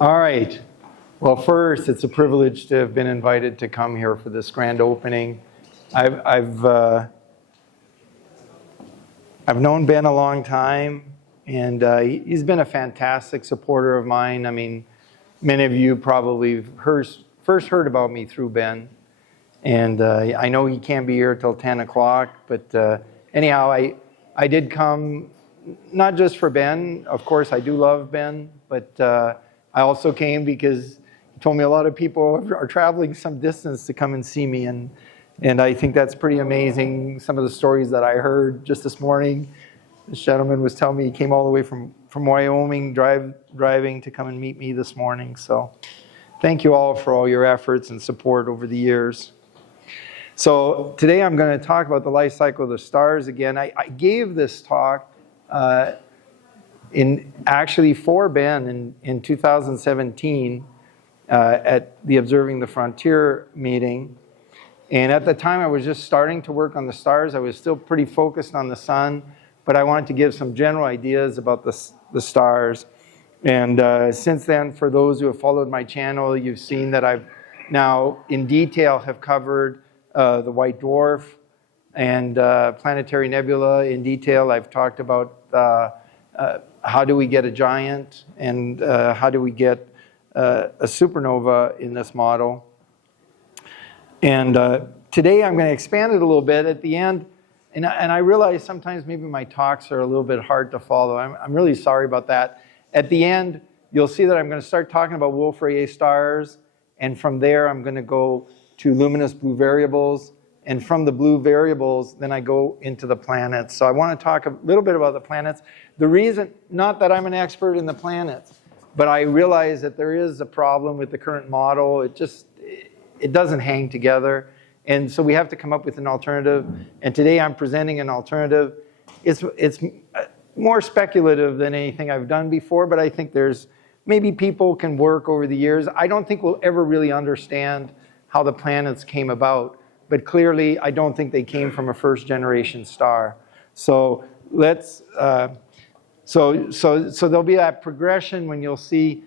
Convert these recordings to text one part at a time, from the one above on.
All right. Well, first, it's a privilege to have been invited to come here for this grand opening. I've known Ben a long time, and he's been a fantastic supporter of mine. I mean, many of you probably first heard about me through Ben, and I know he can't be here till 10 o'clock, but anyhow, I did come not just for Ben. Of course, I do love Ben, but I also came because he told me a lot of people are traveling some distance to come and see me, and I think that's pretty amazing. Some of the stories that I heard just this morning, this gentleman was telling me he came all the way from Wyoming, driving to come and meet me this morning. So thank you all for all your efforts and support over the years. So today I'm going to talk about the life cycle of the stars again. I gave this talk for Ben in 2017 at the Observing the Frontier meeting. And at the time, I was just starting to work on the stars. I was still pretty focused on the sun, but I wanted to give some general ideas about the stars. And since then, for those who have followed my channel, you've seen that I've now in detail have covered the white dwarf and planetary nebula in detail. I've talked about how do we get a giant and how do we get a supernova in this model. And today I'm going to expand it a little bit at the end. And I realize sometimes maybe my talks are a little bit hard to follow. I'm really sorry about that. At the end, you'll see that I'm going to start talking about Wolf-Rayet stars. And from there, I'm going to go to luminous blue variables. And from the blue variables, then I go into the planets. So I want to talk a little bit about the planets. The reason, not that I'm an expert in the planets, but I realize that there is a problem with the current model. It doesn't hang together. And so we have to come up with an alternative. And today I'm presenting an alternative. It's more speculative than anything I've done before, but I think maybe people can work over the years. I don't think we'll ever really understand how the planets came about, but clearly I don't think they came from a first generation star. So so there'll be that progression when you'll see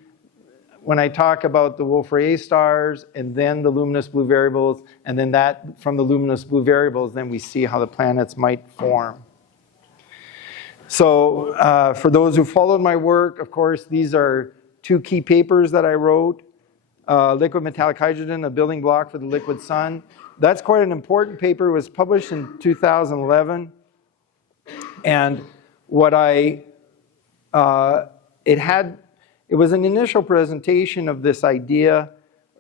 when I talk about the Wolf-Rayet stars and then the luminous blue variables, and then that from the luminous blue variables, then we see how the planets might form. So for those who followed my work, of course, these are two key papers that I wrote. Liquid metallic hydrogen, a building block for the liquid sun. That's quite an important paper. It was published in 2011. And it was an initial presentation of this idea.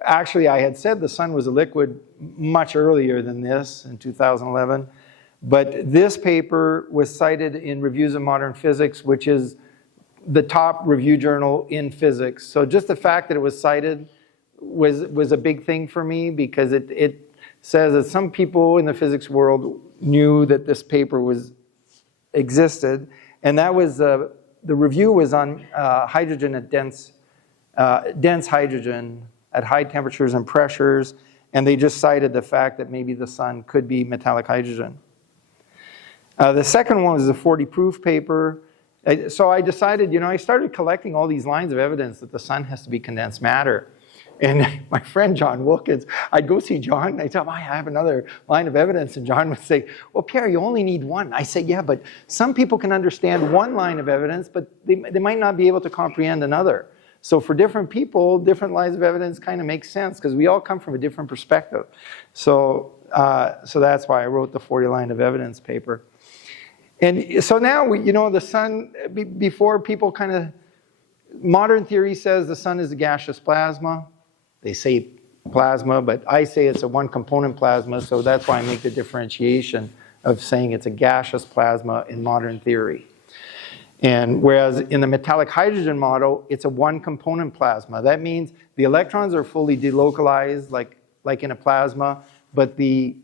Actually, I had said the sun was a liquid much earlier than this in 2011. But this paper was cited in Reviews of Modern Physics, which is the top review journal in physics. So just the fact that it was cited was a big thing for me, because it says that some people in the physics world knew that this paper existed. And that was the review was on hydrogen at dense hydrogen at high temperatures and pressures, and they just cited the fact that maybe the sun could be metallic hydrogen. The second one was a 40 proof paper. So I decided, I started collecting all these lines of evidence that the sun has to be condensed matter. And my friend John Wilkins, I'd go see John and I'd tell him, I have another line of evidence. And John would say, well, Pierre, you only need one. I say, yeah, but some people can understand one line of evidence, but they might not be able to comprehend another. So for different people, different lines of evidence kind of makes sense, because we all come from a different perspective. So that's why I wrote the 40 line of evidence paper. And so now, the sun, before people modern theory says the sun is a gaseous plasma. They say plasma, but I say it's a one-component plasma, so that's why I make the differentiation of saying it's a gaseous plasma in modern theory. And whereas in the metallic hydrogen model, it's a one-component plasma. That means the electrons are fully delocalized, like in a plasma, but the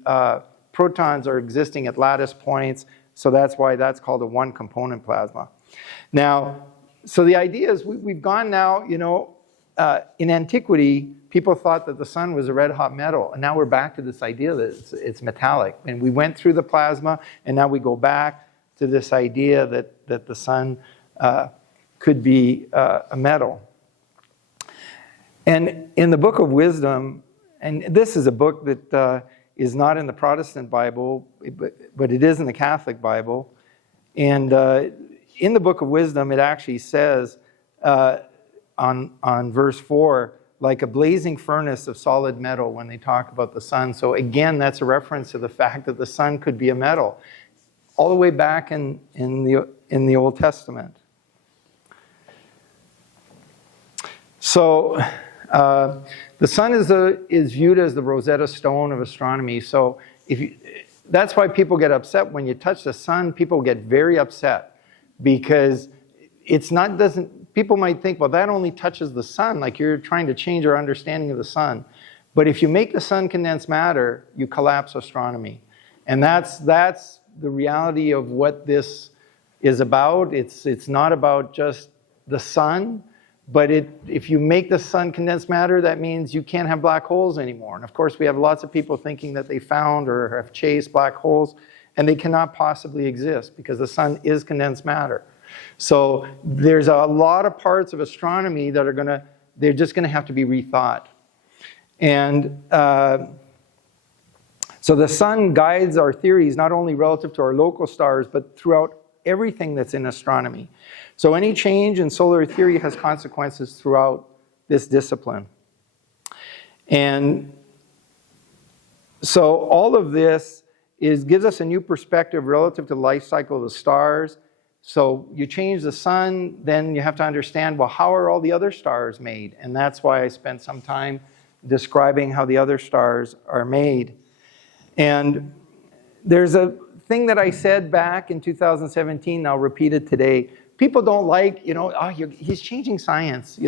protons are existing at lattice points, so that's why that's called a one-component plasma. Now, so the idea is we've gone now, in antiquity, people thought that the sun was a red hot metal, and now we're back to this idea that it's metallic. And we went through the plasma, and now we go back to this idea that the sun could be a metal. And in the Book of Wisdom, and this is a book that is not in the Protestant Bible, but it is in the Catholic Bible. And in the Book of Wisdom, it actually says on verse 4, like a blazing furnace of solid metal when they talk about the sun. So again, that's a reference to the fact that the sun could be a metal, all the way back in the Old Testament. So the sun is viewed as the Rosetta Stone of astronomy. So that's why people get upset when you touch the sun. People get very upset because people might think, well, that only touches the sun, like you're trying to change our understanding of the sun. But if you make the sun condensed matter, you collapse astronomy. And that's the reality of what this is about. It's not about just the sun, but if you make the sun condensed matter, that means you can't have black holes anymore. And of course, we have lots of people thinking that they found or have chased black holes, and they cannot possibly exist because the sun is condensed matter. So there's a lot of parts of astronomy that they're just going to have to be rethought. And so the sun guides our theories not only relative to our local stars, but throughout everything that's in astronomy. So any change in solar theory has consequences throughout this discipline. And so all of this gives us a new perspective relative to the life cycle of the stars. So you change the sun, then you have to understand, well, how are all the other stars made? And that's why I spent some time describing how the other stars are made. And there's a thing that I said back in 2017, I'll repeat it today. People don't like, he's changing science,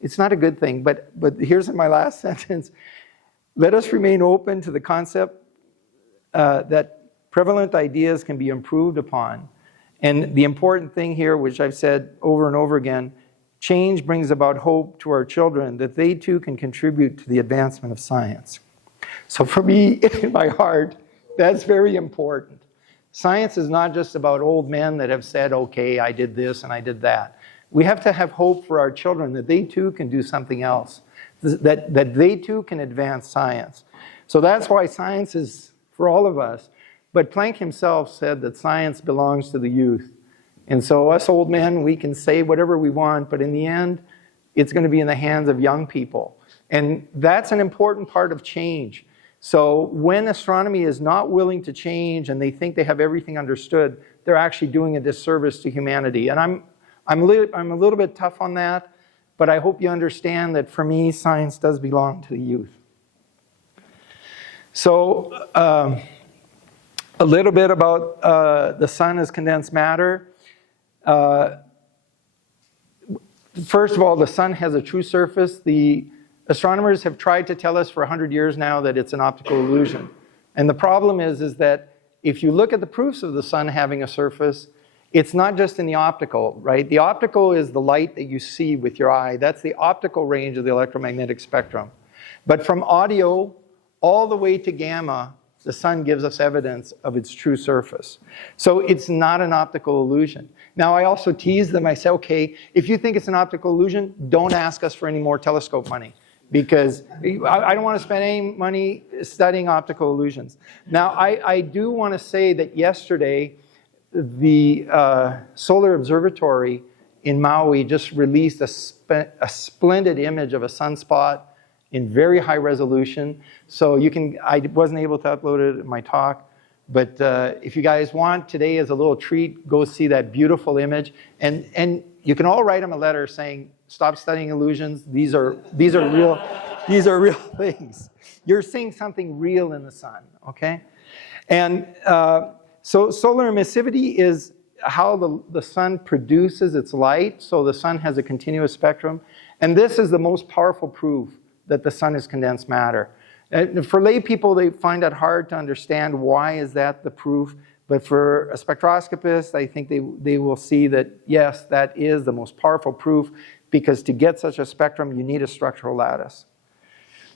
it's not a good thing. But here's my last sentence. Let us remain open to the concept that prevalent ideas can be improved upon. And the important thing here, which I've said over and over again, change brings about hope to our children that they too can contribute to the advancement of science. So for me, in my heart, that's very important. Science is not just about old men that have said, okay, I did this and I did that. We have to have hope for our children that they too can do something else, that they too can advance science. So that's why science is for all of us. But Planck himself said that science belongs to the youth. And so us old men, we can say whatever we want, but in the end, it's going to be in the hands of young people. And that's an important part of change. So when astronomy is not willing to change and they think they have everything understood, they're actually doing a disservice to humanity. And I'm a little bit tough on that, but I hope you understand that for me, science does belong to the youth. So a little bit about the sun as condensed matter. First of all, the sun has a true surface. The astronomers have tried to tell us for 100 years now that it's an optical illusion. And the problem is that if you look at the proofs of the sun having a surface, it's not just in the optical, right? The optical is the light that you see with your eye. That's the optical range of the electromagnetic spectrum. But from audio all the way to gamma, the sun gives us evidence of its true surface. So it's not an optical illusion. Now, I also tease them. I say, okay, if you think it's an optical illusion, don't ask us for any more telescope money, because I don't want to spend any money studying optical illusions. Now, I do want to say that yesterday, the Solar Observatory in Maui just released a splendid image of a sunspot in very high resolution. So I wasn't able to upload it in my talk, but if you guys want, today as a little treat, go see that beautiful image. And you can all write them a letter saying, stop studying illusions. These are real things. You're seeing something real in the sun, okay? And so solar emissivity is how the sun produces its light. So the sun has a continuous spectrum. And this is the most powerful proof that the sun is condensed matter. For lay people, they find it hard to understand why is that the proof. But for a spectroscopist, I think they will see that, yes, that is the most powerful proof, because to get such a spectrum, you need a structural lattice.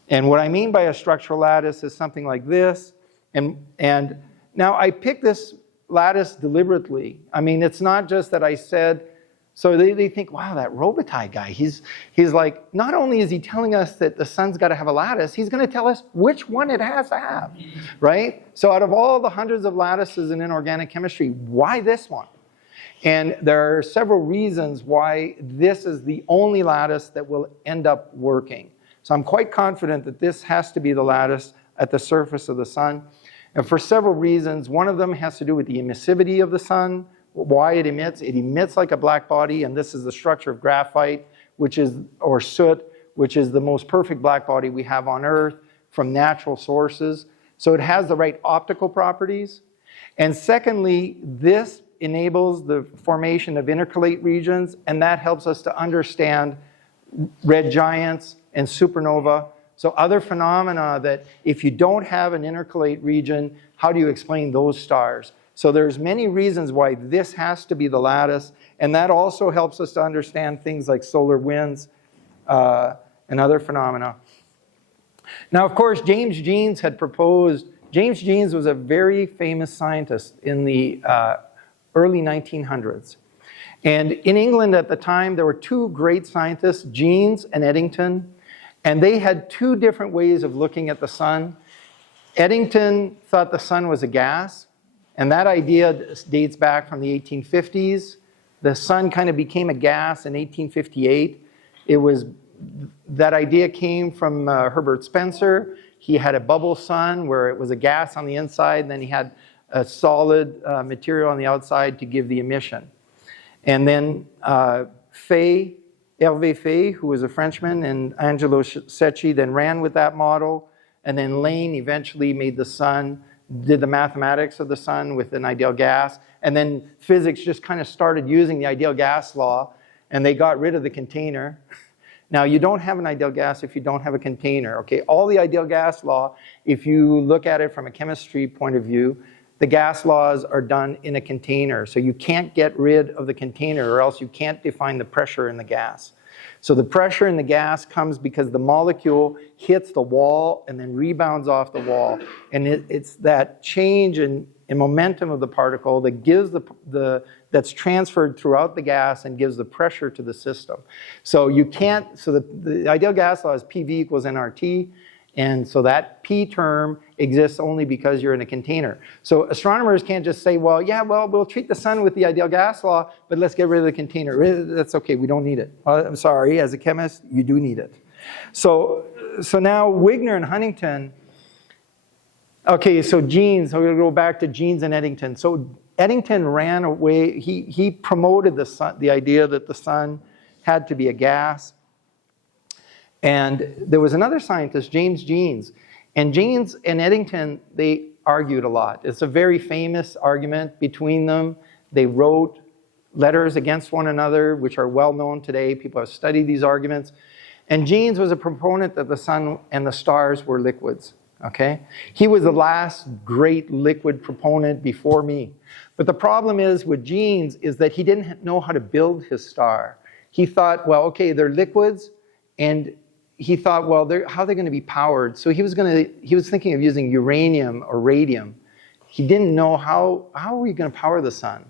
And what I mean by a structural lattice is something like this. And now I picked this lattice deliberately. I mean, it's not just that I said, So they think, wow, that Robitaille guy, he's like, not only is he telling us that the sun's got to have a lattice, he's going to tell us which one it has to have, right? So out of all the hundreds of lattices in inorganic chemistry, why this one? And there are several reasons why this is the only lattice that will end up working. So I'm quite confident that this has to be the lattice at the surface of the sun. And for several reasons, one of them has to do with the emissivity of the sun, why it emits. It emits like a black body, and this is the structure of graphite, or soot, which is the most perfect black body we have on Earth from natural sources. So it has the right optical properties. And secondly, this enables the formation of intercalate regions, and that helps us to understand red giants and supernova. So other phenomena that if you don't have an intercalate region, how do you explain those stars? So there's many reasons why this has to be the lattice, and that also helps us to understand things like solar winds and other phenomena. Now, of course, James Jeans was a very famous scientist in the early 1900s. And in England at the time, there were two great scientists, Jeans and Eddington, and they had two different ways of looking at the sun. Eddington thought the sun was a gas, and that idea dates back from the 1850s. The sun kind of became a gas in 1858. That idea came from Herbert Spencer. He had a bubble sun where it was a gas on the inside, and then he had a solid material on the outside to give the emission. And then Hervé Faye, who was a Frenchman, and Angelo Secchi then ran with that model. And then Lane eventually made the sun, did the mathematics of the sun with an ideal gas. And then physics just kind of started using the ideal gas law, and they got rid of the container. Now, you don't have an ideal gas if you don't have a container, okay? All the ideal gas law, if you look at it from a chemistry point of view, the gas laws are done in a container. So you can't get rid of the container, or else you can't define the pressure in the gas. So the pressure in the gas comes because the molecule hits the wall and then rebounds off the wall. And it's that change in momentum of the particle that gives that's transferred throughout the gas and gives the pressure to the system. So you can't, so the ideal gas law is PV equals nRT. And so that P term exists only because you're in a container. So astronomers can't just say, well, yeah, well, we'll treat the sun with the ideal gas law, but let's get rid of the container. That's okay, we don't need it. Well, I'm sorry, as a chemist, you do need it. So now Wigner and Huntington, okay, so Jeans, so we're gonna go back to Jeans and Eddington. So Eddington ran away, he promoted the idea that the sun had to be a gas. And there was another scientist, James Jeans. And Jeans and Eddington, they argued a lot. It's a very famous argument between them. They wrote letters against one another, which are well known today. People have studied these arguments. And Jeans was a proponent that the sun and the stars were liquids, okay? He was the last great liquid proponent before me. But the problem is with Jeans is that he didn't know how to build his star. He thought, well, okay, they're liquids, and he thought, well, how are they going to be powered? So he was thinking of using uranium or radium. He didn't know how are we going to power the sun?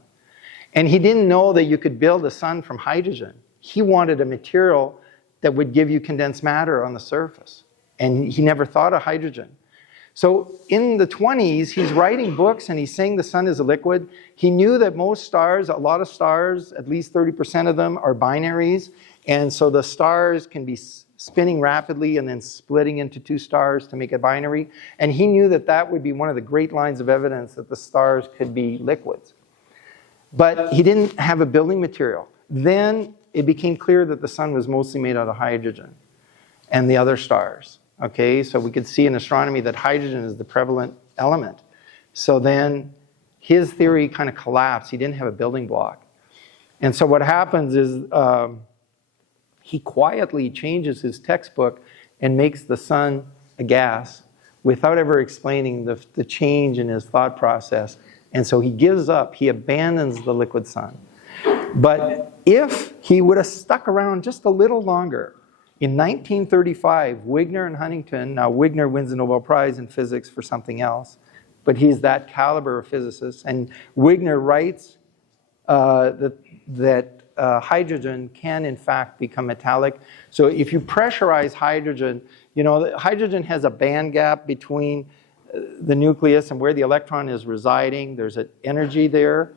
And he didn't know that you could build a sun from hydrogen. He wanted a material that would give you condensed matter on the surface. And he never thought of hydrogen. So in the 20s, he's writing books and he's saying the sun is a liquid. He knew that most stars, a lot of stars, at least 30% of them are binaries. And so the stars can be spinning rapidly and then splitting into two stars to make a binary. And he knew that that would be one of the great lines of evidence that the stars could be liquids. But he didn't have a building material. Then it became clear that the sun was mostly made out of hydrogen and the other stars. Okay, so we could see in astronomy that hydrogen is the prevalent element. So then his theory kind of collapsed. He didn't have a building block. And so what happens is he quietly changes his textbook and makes the sun a gas without ever explaining the change in his thought process. And so he gives up, he abandons the liquid sun. But if he would have stuck around just a little longer, in 1935, Wigner and Huntington, now Wigner wins the Nobel Prize in physics for something else, but he's that caliber of physicist. And Wigner writes that hydrogen can in fact become metallic. So if you pressurize hydrogen, you know, hydrogen has a band gap between the nucleus and where the electron is residing. There's an energy there.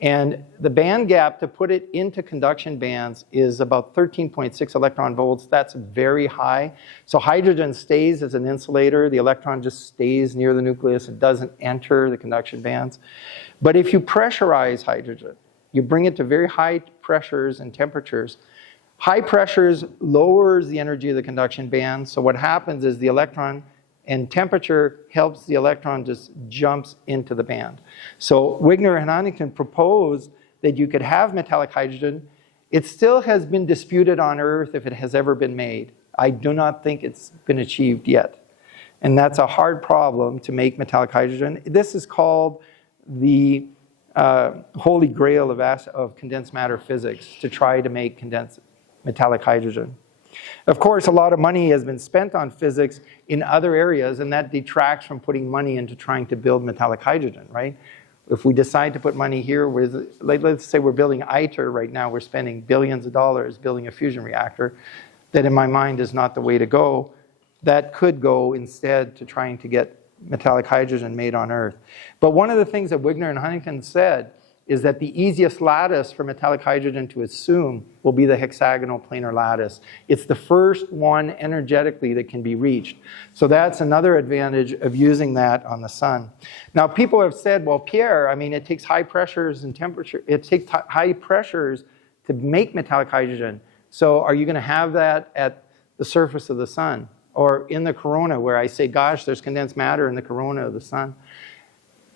And the band gap to put it into conduction bands is about 13.6 electron volts. That's very high. So hydrogen stays as an insulator. The electron just stays near the nucleus. It doesn't enter the conduction bands. But if you pressurize hydrogen, you bring it to very high pressures and temperatures. High pressures lowers the energy of the conduction band. So what happens is the electron and temperature helps the electron just jumps into the band. So Wigner and Huntington proposed that you could have metallic hydrogen. It still has been disputed on Earth if it has ever been made. I do not think it's been achieved yet. And that's a hard problem to make metallic hydrogen. This is called the holy grail of condensed matter physics, to try to make condensed metallic hydrogen. Of course, a lot of money has been spent on physics in other areas, and that detracts from putting money into trying to build metallic hydrogen, right? If we decide to put money here, let's say we're building ITER right now, we're spending billions of dollars building a fusion reactor, that in my mind is not the way to go. That could go instead to trying to get metallic hydrogen made on Earth. But one of the things that Wigner and Huntington said is that the easiest lattice for metallic hydrogen to assume will be the hexagonal planar lattice. It's the first one energetically that can be reached. So that's another advantage of using that on the sun. Now people have said, well, Pierre, I mean, it takes high pressures and temperature, it takes high pressures to make metallic hydrogen. So are you going to have that at the surface of the sun or in the corona, where I say, gosh, there's condensed matter in the corona of the sun?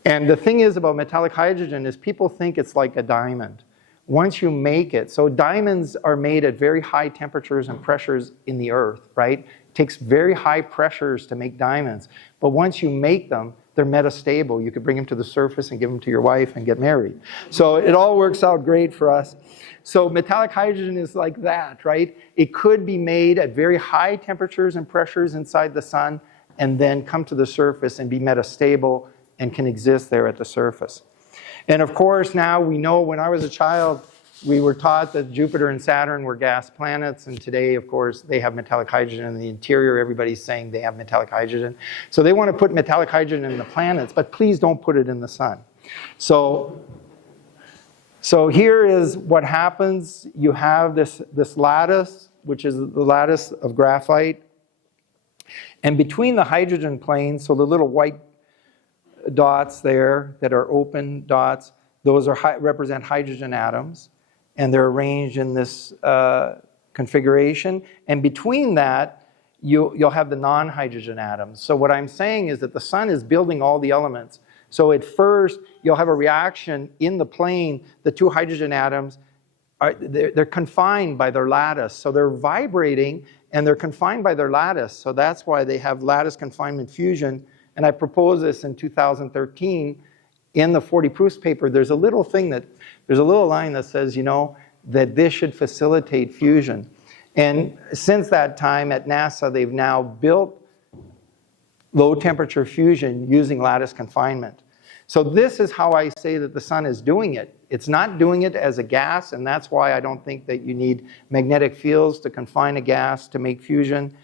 And the thing is about metallic hydrogen is people think it's like a diamond. Once you make it, so diamonds are made at very high temperatures and pressures in the earth, right? It takes very high pressures to make diamonds. But once you make them, they're metastable. You could bring them to the surface and give them to your wife and get married. So it all works out great for us. So metallic hydrogen is like that, right? It could be made at very high temperatures and pressures inside the sun and then come to the surface and be metastable and can exist there at the surface. And of course, now we know, when I was a child, we were taught that Jupiter and Saturn were gas planets, and today, of course, they have metallic hydrogen in the interior. Everybody's saying they have metallic hydrogen. So they want to put metallic hydrogen in the planets, but please don't put it in the sun. So here is what happens. You have this lattice, which is the lattice of graphite. And between the hydrogen planes, so the little white dots there that are open dots, those are represent hydrogen atoms, and they're arranged in this configuration. And between that, you'll have the non-hydrogen atoms. So what I'm saying is that the sun is building all the elements. So at first, you'll have a reaction in the plane. The two hydrogen atoms, they're confined by their lattice. So they're vibrating, and they're confined by their lattice. So that's why they have lattice confinement fusion. And I proposed this in 2013 in the 40 proofs paper. There's a little line that says, you know, that this should facilitate fusion. And since that time at NASA, they've now built low temperature fusion using lattice confinement. So this is how I say that the sun is doing it. It's not doing it as a gas, and that's why I don't think that you need magnetic fields to confine a gas to make fusion.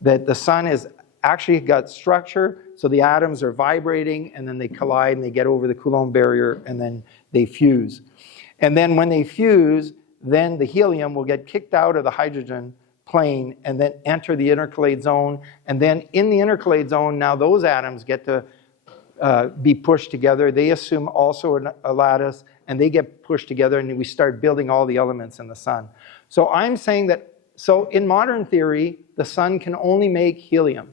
That the sun is actually got structure, so the atoms are vibrating, and then they collide and they get over the Coulomb barrier, and then they fuse. And then when they fuse, then the helium will get kicked out of the hydrogen plane and then enter the intercalate zone. And then in the intercalate zone, now those atoms get to be pushed together. They assume also a lattice, and they get pushed together, and we start building all the elements in the sun. So I'm saying that, so in modern theory, the sun can only make helium.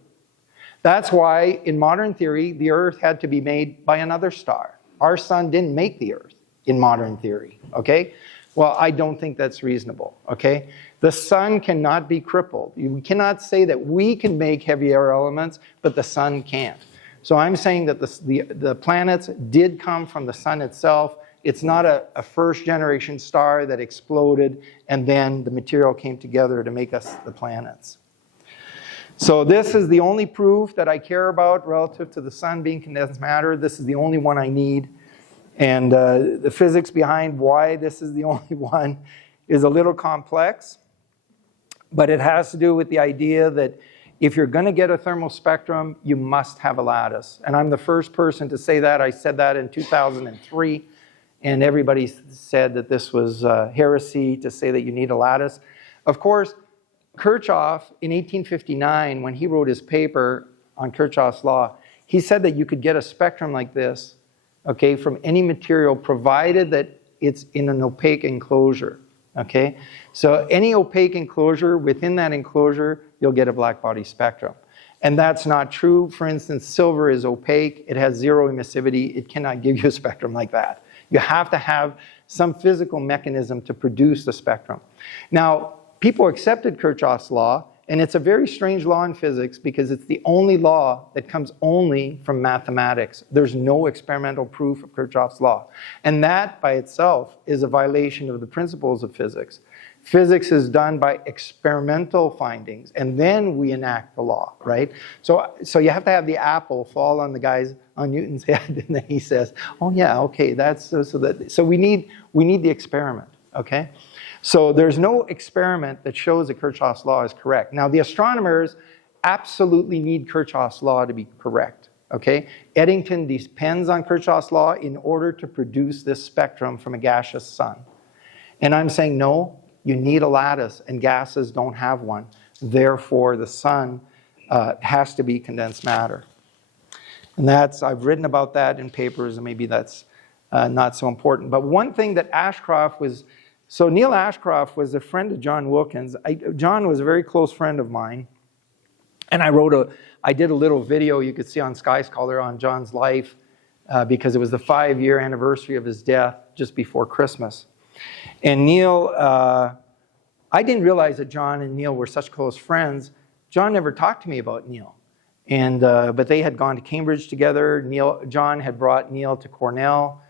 That's why, in modern theory, the Earth had to be made by another star. Our sun didn't make the Earth, in modern theory, okay? Well, I don't think that's reasonable, okay? The sun cannot be crippled. You cannot say that we can make heavier elements, but the sun can't. So I'm saying that the planets did come from the sun itself. It's not a first-generation star that exploded, and then the material came together to make us the planets. So this is the only proof that I care about relative to the sun being condensed matter. This is the only one I need. And the physics behind why this is the only one is a little complex, but it has to do with the idea that if you're going to get a thermal spectrum, you must have a lattice. And I'm the first person to say that. I said that in 2003, and everybody said that this was heresy to say that you need a lattice. Of course, Kirchoff, in 1859, when he wrote his paper on Kirchoff's law, he said that you could get a spectrum like this, okay, from any material, provided that it's in an opaque enclosure, okay? So any opaque enclosure, within that enclosure, you'll get a black body spectrum. And that's not true. For instance, silver is opaque. It has zero emissivity. It cannot give you a spectrum like that. You have to have some physical mechanism to produce the spectrum. Now, people accepted Kirchoff's law, and it's a very strange law in physics because it's the only law that comes only from mathematics. There's no experimental proof of Kirchoff's law. And that by itself is a violation of the principles of physics. Physics is done by experimental findings, and then we enact the law, right? So you have to have the apple fall on the guy's, on Newton's head, and then he says, oh yeah, okay, that's, so we need the experiment, okay? So there's no experiment that shows that Kirchoff's law is correct. Now, the astronomers absolutely need Kirchoff's law to be correct, okay? Eddington depends on Kirchoff's law in order to produce this spectrum from a gaseous sun. And I'm saying, no, you need a lattice, and gases don't have one. Therefore, the sun has to be condensed matter. And that's, I've written about that in papers, and maybe that's not so important. But one thing that Ashcroft was, so Neil Ashcroft was a friend of John Wilkins. John was a very close friend of mine. And I did a little video you could see on Skyscaler on John's life because it was the 5-year anniversary of his death just before Christmas. And Neil, I didn't realize that John and Neil were such close friends. John never talked to me about Neil. And, but they had gone to Cambridge together. John had brought Neil to Cornell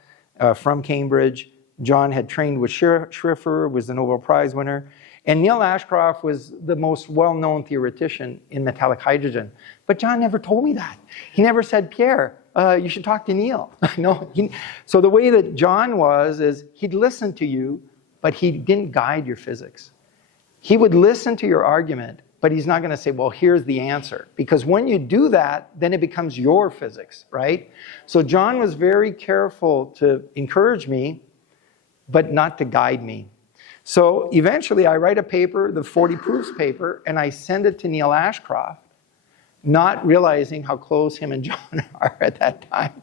from Cambridge. John had trained with Schrieffer, was the Nobel Prize winner. And Neil Ashcroft was the most well-known theoretician in metallic hydrogen. But John never told me that. He never said, Pierre, you should talk to Neil. No, so the way that John was is he'd listen to you, but he didn't guide your physics. He would listen to your argument, but he's not going to say, well, here's the answer. Because when you do that, then it becomes your physics, right? So John was very careful to encourage me, but not to guide me. So eventually I write a paper, the 40 proofs paper, and I send it to Neil Ashcroft, not realizing how close him and John are at that time.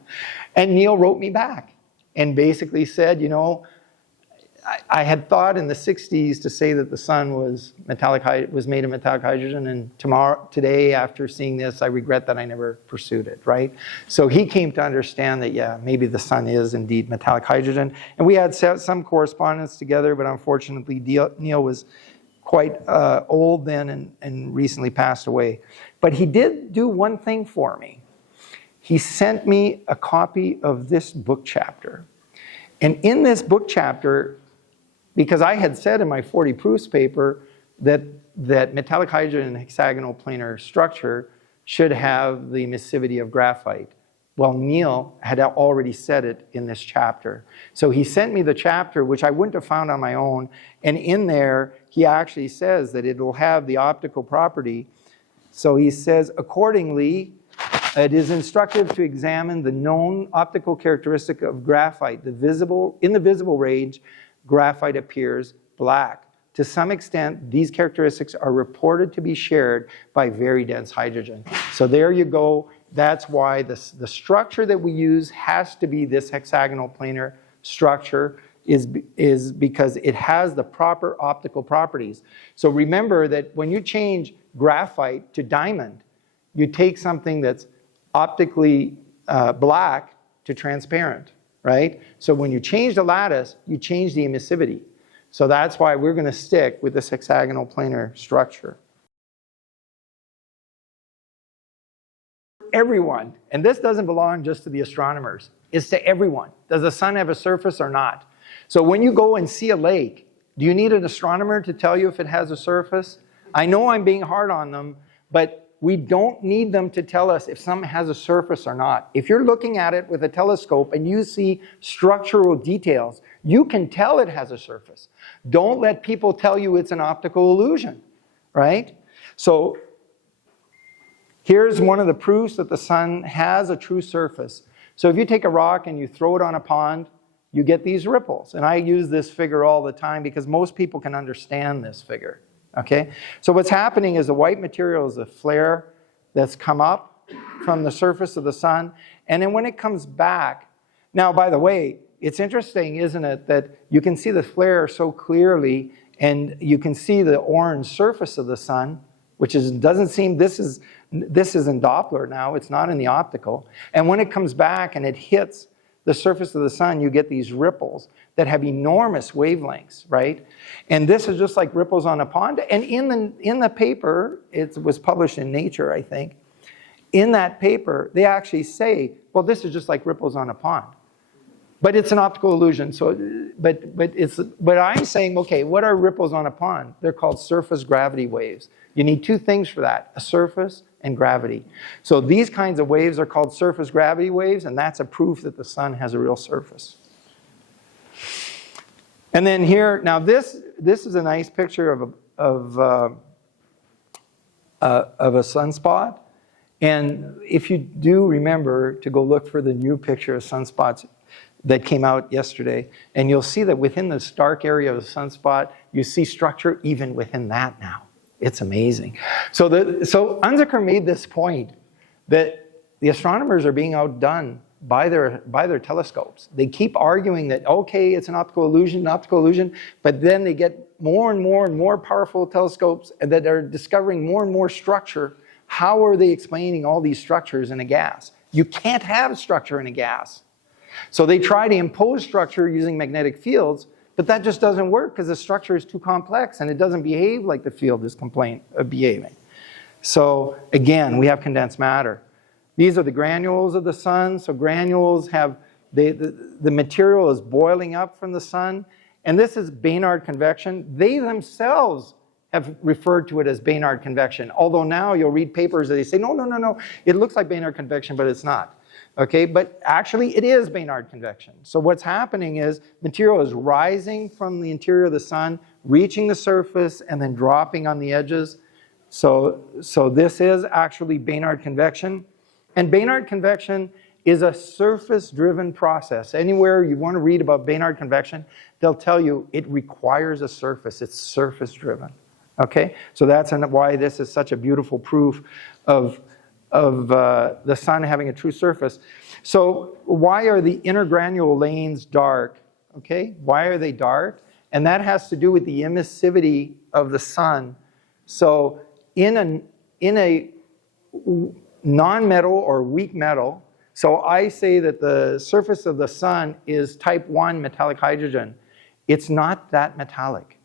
And Neil wrote me back and basically said, you know, I had thought in the 60s to say that the sun was made of metallic hydrogen, and today, after seeing this, I regret that I never pursued it, right? So he came to understand that, yeah, maybe the sun is indeed metallic hydrogen. And we had some correspondence together, but unfortunately, Neil was quite old then and recently passed away. But he did do one thing for me. He sent me a copy of this book chapter. And in this book chapter, because I had said in my 40 proofs paper that metallic hydrogen hexagonal planar structure should have the emissivity of graphite. Well, Neil had already said it in this chapter. So he sent me the chapter, which I wouldn't have found on my own. And in there, he actually says that it will have the optical property. So he says, accordingly, it is instructive to examine the known optical characteristic of graphite. In the visible range, graphite appears black. To some extent, these characteristics are reported to be shared by very dense hydrogen. So there you go. That's why the structure that we use has to be this hexagonal planar structure is because it has the proper optical properties. So remember that when you change graphite to diamond, you take something that's optically black to transparent. Right? So when you change the lattice, you change the emissivity. So that's why we're going to stick with this hexagonal planar structure. Everyone, and this doesn't belong just to the astronomers, it's to everyone. Does the sun have a surface or not? So when you go and see a lake, do you need an astronomer to tell you if it has a surface? I know I'm being hard on them, but we don't need them to tell us if something has a surface or not. If you're looking at it with a telescope and you see structural details, you can tell it has a surface. Don't let people tell you it's an optical illusion, right? So here's one of the proofs that the sun has a true surface. So if you take a rock and you throw it on a pond, you get these ripples. And I use this figure all the time because most people can understand this figure. Okay? So what's happening is the white material is a flare that's come up from the surface of the sun. And then when it comes back, now by the way, it's interesting, isn't it, that you can see the flare so clearly and you can see the orange surface of the sun, which doesn't seem, this is in Doppler now, it's not in the optical. And when it comes back and it hits the surface of the sun, you get these ripples that have enormous wavelengths, right? And this is just like ripples on a pond. And in the paper, it was published in Nature, I think. In that paper, they actually say, well, this is just like ripples on a pond. But it's an optical illusion. So, but I'm saying, okay, what are ripples on a pond? They're called surface gravity waves. You need two things for that, a surface and gravity. So these kinds of waves are called surface gravity waves, and that's a proof that the sun has a real surface. And then here, now this is a nice picture of a sunspot. And if you do remember to go look for the new picture of sunspots that came out yesterday, and you'll see that within the dark area of the sunspot, you see structure even within that now. It's amazing. So Unzicker made this point that the astronomers are being outdone by their telescopes. They keep arguing that, okay, it's an optical illusion, but then they get more and more and more powerful telescopes that are discovering more and more structure. How are they explaining all these structures in a gas? You can't have structure in a gas. So they try to impose structure using magnetic fields, but that just doesn't work because the structure is too complex and it doesn't behave like the field is behaving. So again, we have condensed matter. These are the granules of the sun. So granules have, the material is boiling up from the sun. And this is Baynard convection. They themselves have referred to it as Baynard convection. Although now you'll read papers that they say, no, it looks like Baynard convection, but it's not. Okay, but actually it is Baynard convection. So what's happening is material is rising from the interior of the sun, reaching the surface, and then dropping on the edges. So this is actually Baynard convection. And Baynard convection is a surface-driven process. Anywhere you want to read about Baynard convection, they'll tell you it requires a surface. It's surface-driven. Okay, so that's why this is such a beautiful proof of the sun having a true surface. So why are the intergranule lanes dark? Okay, why are they dark? And that has to do with the emissivity of the sun. So in a non-metal or weak metal, so I say that the surface of the sun is type 1 metallic hydrogen. It's not that metallic.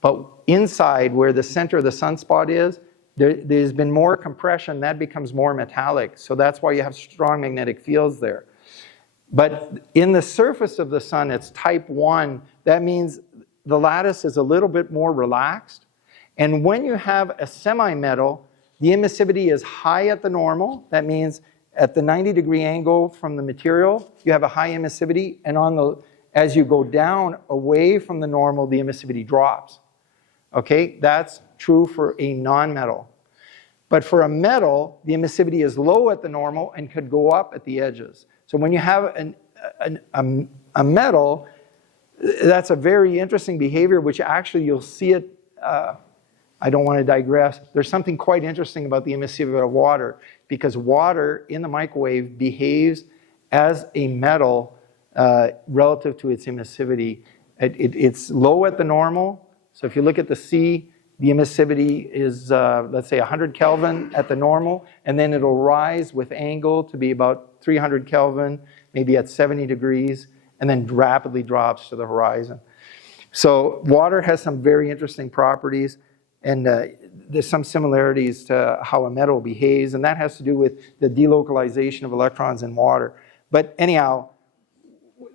But inside where the center of the sunspot is, there's been more compression, that becomes more metallic. So that's why you have strong magnetic fields there. But in the surface of the sun, it's type 1. That means the lattice is a little bit more relaxed. And when you have a semi-metal, the emissivity is high at the normal. That means at the 90-degree angle from the material, you have a high emissivity. And as you go down away from the normal, the emissivity drops. Okay, that's true for a non-metal. But for a metal, the emissivity is low at the normal and could go up at the edges. So when you have a metal, that's a very interesting behavior, which actually you'll see it. I don't want to digress. There's something quite interesting about the emissivity of water, because water in the microwave behaves as a metal relative to its emissivity. It's low at the normal. So if you look at the sea, the emissivity is, let's say, 100 Kelvin at the normal, and then it'll rise with angle to be about 300 Kelvin, maybe at 70 degrees, and then rapidly drops to the horizon. So water has some very interesting properties, and there's some similarities to how a metal behaves, and that has to do with the delocalization of electrons in water. But anyhow,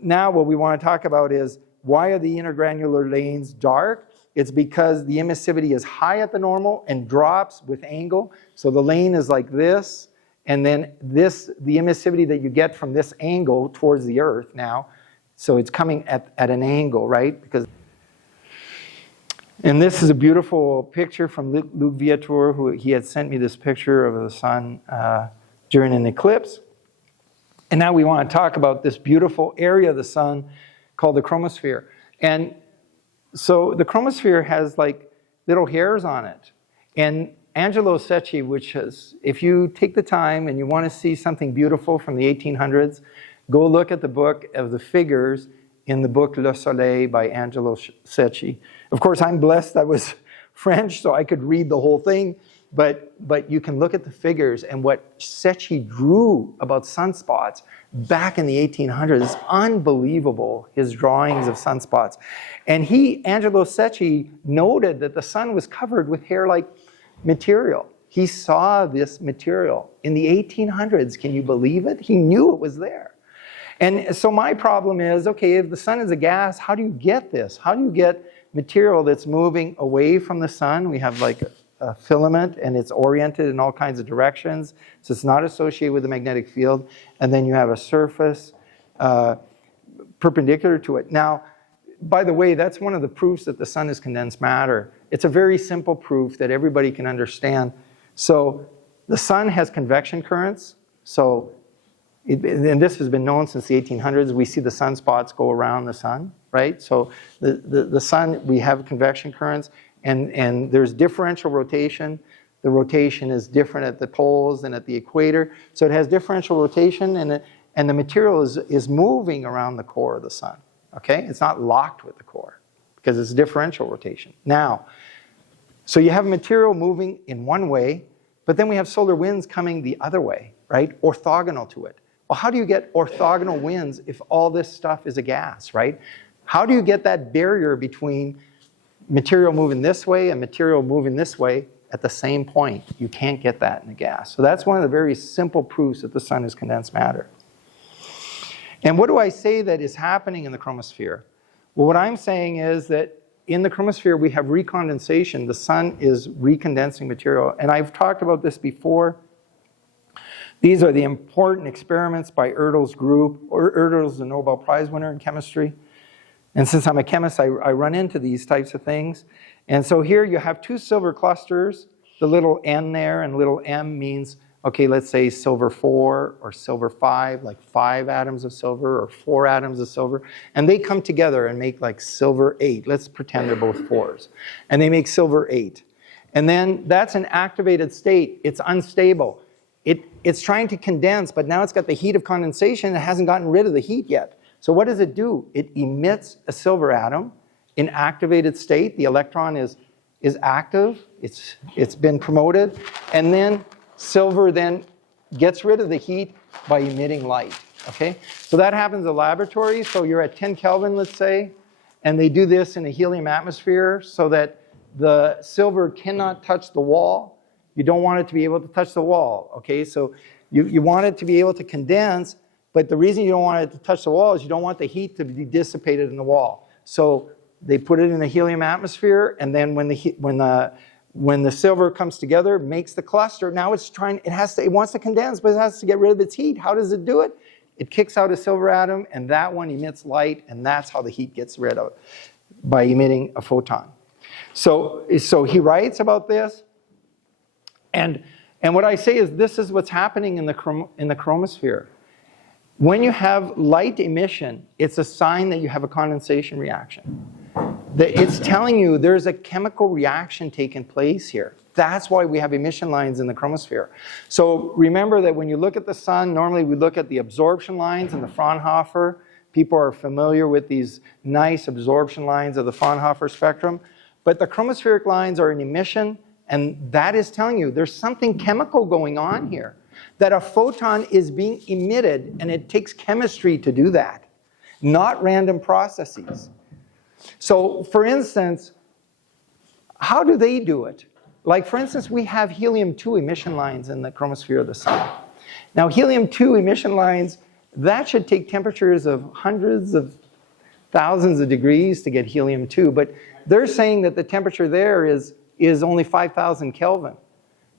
now what we want to talk about is, why are the intergranular lanes dark? It's because the emissivity is high at the normal and drops with angle. So the lane is like this, and then this, the emissivity that you get from this angle towards the Earth now, so it's coming at an angle, right? And this is a beautiful picture from Luc Viator, who he had sent me this picture of the sun during an eclipse. And now we want to talk about this beautiful area of the sun called the chromosphere. And so the chromosphere has like little hairs on it. And Angelo Secchi, which is, if you take the time and you want to see something beautiful from the 1800s, go look at the book of the figures in the book Le Soleil by Angelo Secchi. Of course, I'm blessed I was French, so I could read the whole thing. But you can look at the figures, and what Secchi drew about sunspots back in the 1800s is unbelievable, his drawings of sunspots. And Angelo Secchi, noted that the sun was covered with hair-like material. He saw this material in the 1800s. Can you believe it? He knew it was there. And so my problem is, okay, if the sun is a gas, how do you get this? How do you get material that's moving away from the sun? We have like a filament, and it's oriented in all kinds of directions, so it's not associated with the magnetic field. And then you have a surface perpendicular to it. Now, by the way, that's one of the proofs that the sun is condensed matter. It's a very simple proof that everybody can understand. So the sun has convection currents. So, and this has been known since the 1800s. We see the sunspots go around the sun, right? So the sun, we have convection currents. And there's differential rotation. The rotation is different at the poles than at the equator. So it has differential rotation, and the material is moving around the core of the sun. Okay? It's not locked with the core because it's differential rotation. Now, so you have material moving in one way, but then we have solar winds coming the other way, right? Orthogonal to it. Well, how do you get orthogonal winds if all this stuff is a gas, right? How do you get that barrier between material moving this way and material moving this way at the same point? You can't get that in a gas. So that's one of the very simple proofs that the sun is condensed matter. And what do I say that is happening in the chromosphere? Well, what I'm saying is that in the chromosphere we have recondensation. The sun is recondensing material. And I've talked about this before. These are the important experiments by Erdel's group. Erdel's the Nobel Prize winner in chemistry. And since I'm a chemist, I run into these types of things. And so here you have two silver clusters, the little n there, and little m means, okay, let's say silver 4 or silver 5, like 5 atoms of silver or 4 atoms of silver. And they come together and make like silver 8. Let's pretend they're both 4s. And they make silver 8. And then that's an activated state. It's unstable. It's trying to condense, but now it's got the heat of condensation. It hasn't gotten rid of the heat yet. So what does it do? It emits a silver atom in activated state. The electron is active. It's been promoted. And then silver then gets rid of the heat by emitting light. Okay? So that happens in the laboratory. So you're at 10 Kelvin, let's say, and they do this in a helium atmosphere so that the silver cannot touch the wall. You don't want it to be able to touch the wall. Okay? So you want it to be able to condense. But the reason you don't want it to touch the wall is you don't want the heat to be dissipated in the wall. So they put it in a helium atmosphere, and then when the silver comes together, makes the cluster. Now it wants to condense, but it has to get rid of its heat. How does it do it? It kicks out a silver atom, and that one emits light, and that's how the heat gets rid of it, by emitting a photon. So he writes about this, and what I say is this is what's happening in the chromosphere. When you have light emission, it's a sign that you have a condensation reaction. It's telling you there's a chemical reaction taking place here. That's why we have emission lines in the chromosphere. So remember that when you look at the sun, normally we look at the absorption lines in the Fraunhofer. People are familiar with these nice absorption lines of the Fraunhofer spectrum. But the chromospheric lines are an emission, and that is telling you there's something chemical going on here. That a photon is being emitted, and it takes chemistry to do that, not random processes. So, for instance, how do they do it? Like, for instance, we have helium-2 emission lines in the chromosphere of the sun. Now, helium-2 emission lines, that should take temperatures of hundreds of thousands of degrees to get helium-2, but they're saying that the temperature there is only 5,000 Kelvin.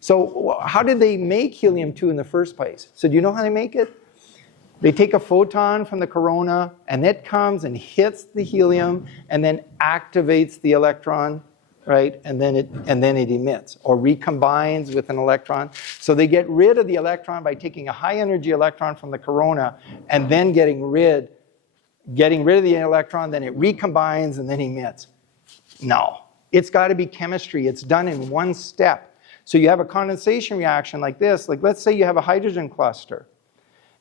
So how did they make helium-2 in the first place? So do you know how they make it? They take a photon from the corona, and it comes and hits the helium, and then activates the electron, right? And then it emits or recombines with an electron. So they get rid of the electron by taking a high-energy electron from the corona, and then getting rid of the electron. Then it recombines and then emits. No, it's got to be chemistry. It's done in one step. So you have a condensation reaction like this. Like, let's say you have a hydrogen cluster,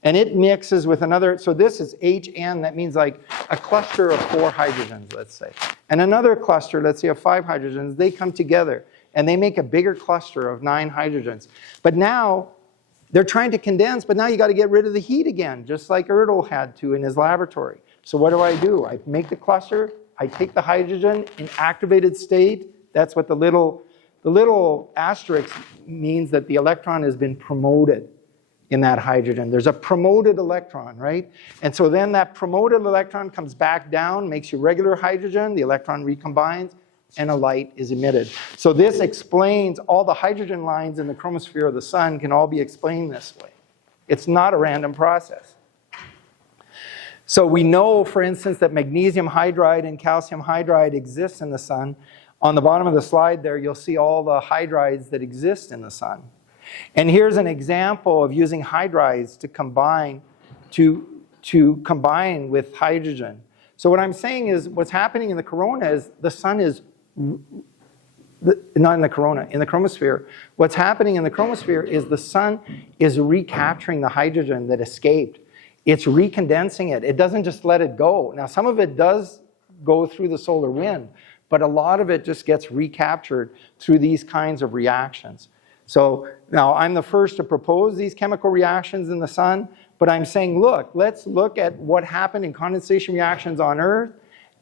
and it mixes with another. So this is HN. That means like a cluster of 4 hydrogens, let's say. And another cluster, let's say of 5 hydrogens, they come together, and they make a bigger cluster of 9 hydrogens. But now they're trying to condense, but now you got to get rid of the heat again, just like Erdl had to in his laboratory. So what do? I make the cluster. I take the hydrogen in activated state. That's what the little asterisk means, that the electron has been promoted in that hydrogen. There's a promoted electron, right? And so then that promoted electron comes back down, makes you regular hydrogen, the electron recombines, and a light is emitted. So this explains all the hydrogen lines in the chromosphere of the sun can all be explained this way. It's not a random process. So we know, for instance, that magnesium hydride and calcium hydride exist in the sun. On the bottom of the slide there, you'll see all the hydrides that exist in the sun. And here's an example of using hydrides to combine with hydrogen. So what I'm saying is, what's happening in the corona is the sun is, not in the corona, in the chromosphere. What's happening in the chromosphere is the sun is recapturing the hydrogen that escaped. It's recondensing it. It doesn't just let it go. Now, some of it does go through the solar wind, but a lot of it just gets recaptured through these kinds of reactions. So now I'm the first to propose these chemical reactions in the sun, but I'm saying, look, let's look at what happened in condensation reactions on Earth,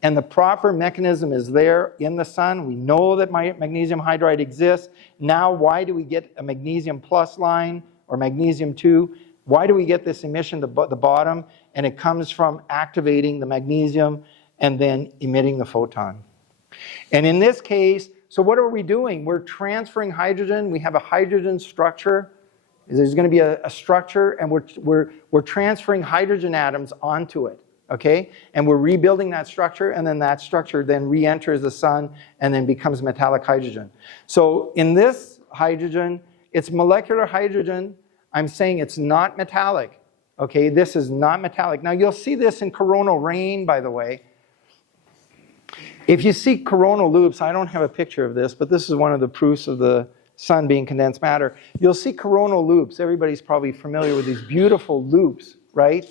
and the proper mechanism is there in the sun. We know that magnesium hydride exists. Now, why do we get a magnesium plus line or magnesium 2? Why do we get this emission at the bottom? And it comes from activating the magnesium and then emitting the photon. And in this case, so what are we doing? We're transferring hydrogen. We have a hydrogen structure. There's going to be a structure, and we're transferring hydrogen atoms onto it, okay? And we're rebuilding that structure, and then that structure then re-enters the sun and then becomes metallic hydrogen. So in this hydrogen, it's molecular hydrogen. I'm saying it's not metallic, okay? This is not metallic. Now, you'll see this in coronal rain, by the way. If you see coronal loops, I don't have a picture of this, but this is one of the proofs of the sun being condensed matter. You'll see coronal loops. Everybody's probably familiar with these beautiful loops, right?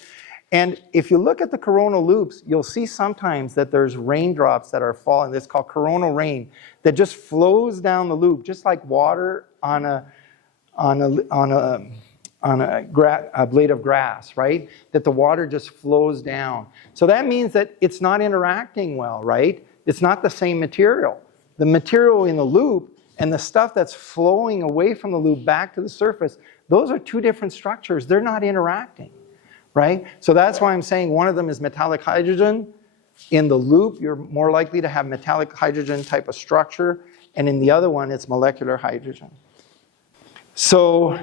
And if you look at the coronal loops, you'll see sometimes that there's raindrops that are falling. That's called coronal rain that just flows down the loop, just like water on a blade of grass, right? That the water just flows down. So that means that it's not interacting well, right? It's not the same material. The material in the loop and the stuff that's flowing away from the loop back to the surface, those are two different structures. They're not interacting, right? So that's why I'm saying one of them is metallic hydrogen. In the loop, you're more likely to have metallic hydrogen type of structure, and in the other one, it's molecular hydrogen. So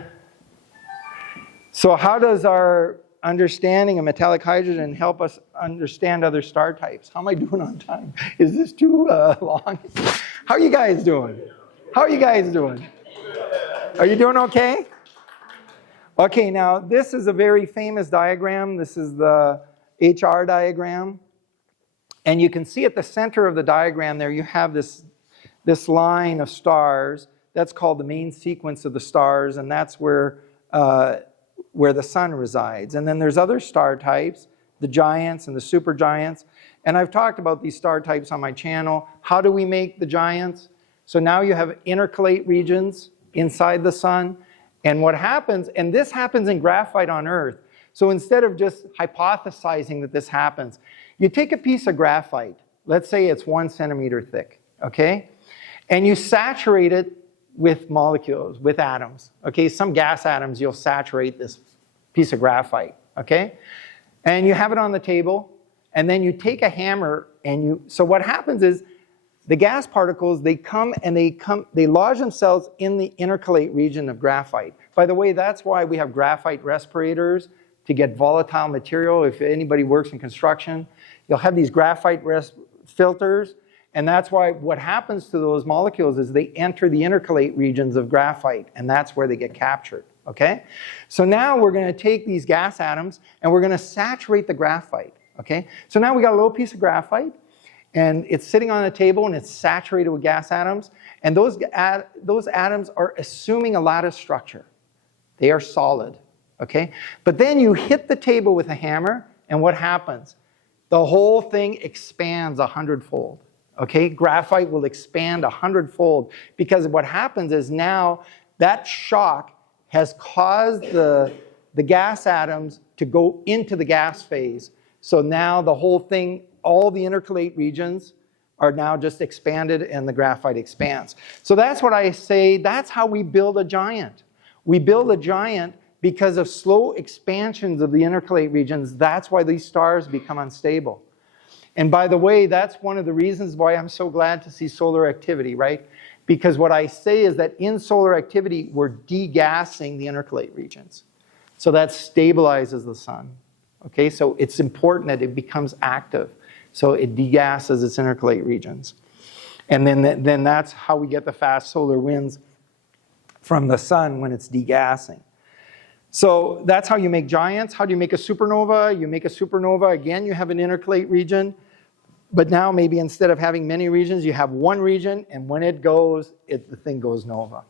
how does our understanding of metallic hydrogen help us understand other star types? How am I doing on time? Is this too long? How are you guys doing? How are you guys doing? Are you doing okay? Okay, now this is a very famous diagram. This is the HR diagram. And you can see at the center of the diagram there, you have this line of stars. That's called the main sequence of the stars, and that's where the sun resides. And then there's other star types, the giants and the supergiants. And I've talked about these star types on my channel. How do we make the giants? So now you have intercalate regions inside the sun. And what happens, and this happens in graphite on Earth. So instead of just hypothesizing that this happens, you take a piece of graphite, let's say it's 1 centimeter thick, okay? And you saturate it with molecules, with atoms, okay? Some gas atoms, you'll saturate this piece of graphite, okay? And you have it on the table, and then you take a hammer, and so what happens is the gas particles, they lodge themselves in the intercalate region of graphite. By the way, that's why we have graphite respirators to get volatile material. If anybody works in construction, you'll have these graphite filters, and that's why what happens to those molecules is they enter the intercalate regions of graphite, and that's where they get captured, okay? So now we're going to take these gas atoms, and we're going to saturate the graphite, okay? So now we got a little piece of graphite, and it's sitting on a table, and it's saturated with gas atoms, and those atoms are assuming a lattice structure. They are solid, okay? But then you hit the table with a hammer, and what happens? The whole thing expands 100-fold, okay? Graphite will expand 100-fold because what happens is now that shock has caused the gas atoms to go into the gas phase. So now the whole thing, all the intercalate regions are now just expanded and the graphite expands. So that's what I say, that's how we build a giant. We build a giant because of slow expansions of the intercalate regions. That's why these stars become unstable. And by the way, that's one of the reasons why I'm so glad to see solar activity, right? Because what I say is that in solar activity, we're degassing the intercalate regions. So that stabilizes the sun. Okay, so it's important that it becomes active. So it degasses its intercalate regions. And then that's how we get the fast solar winds from the sun when it's degassing. So that's how you make giants. How do you make a supernova? You make a supernova, again, you have an intercalate region. But now maybe instead of having many regions, you have one region, and when it goes, the thing goes nova.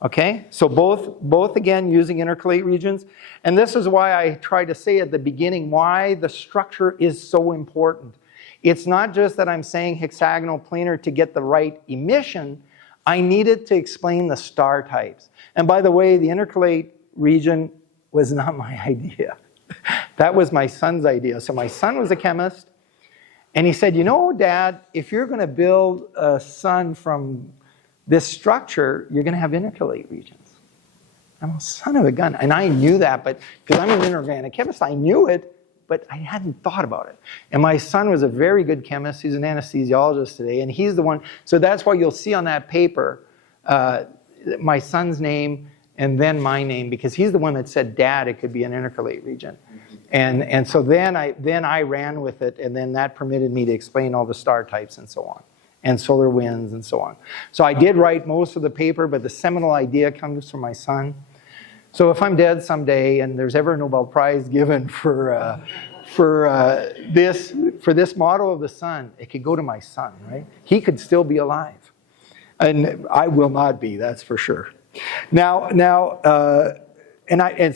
Okay, so both again using intercalate regions. And this is why I try to say at the beginning why the structure is so important. It's not just that I'm saying hexagonal planar to get the right emission. I needed to explain the star types. And by the way, the intercalate region was not my idea. That was my son's idea. So my son was a chemist, and he said, you know, Dad, if you're going to build a sun from this structure, you're going to have intercalate regions. I'm a son of a gun. And I knew that, but because I'm an inorganic chemist, I knew it, but I hadn't thought about it. And my son was a very good chemist. He's an anesthesiologist today, and he's the one. So that's why you'll see on that paper my son's name and then my name, because he's the one that said, Dad, it could be an intercalate region. And so then I ran with it, and then that permitted me to explain all the star types and so on, and solar winds and so on. So I did write most of the paper, but the seminal idea comes from my son. So if I'm dead someday and there's ever a Nobel Prize given for this model of the sun, it could go to my son, right? He could still be alive. And I will not be, that's for sure. It's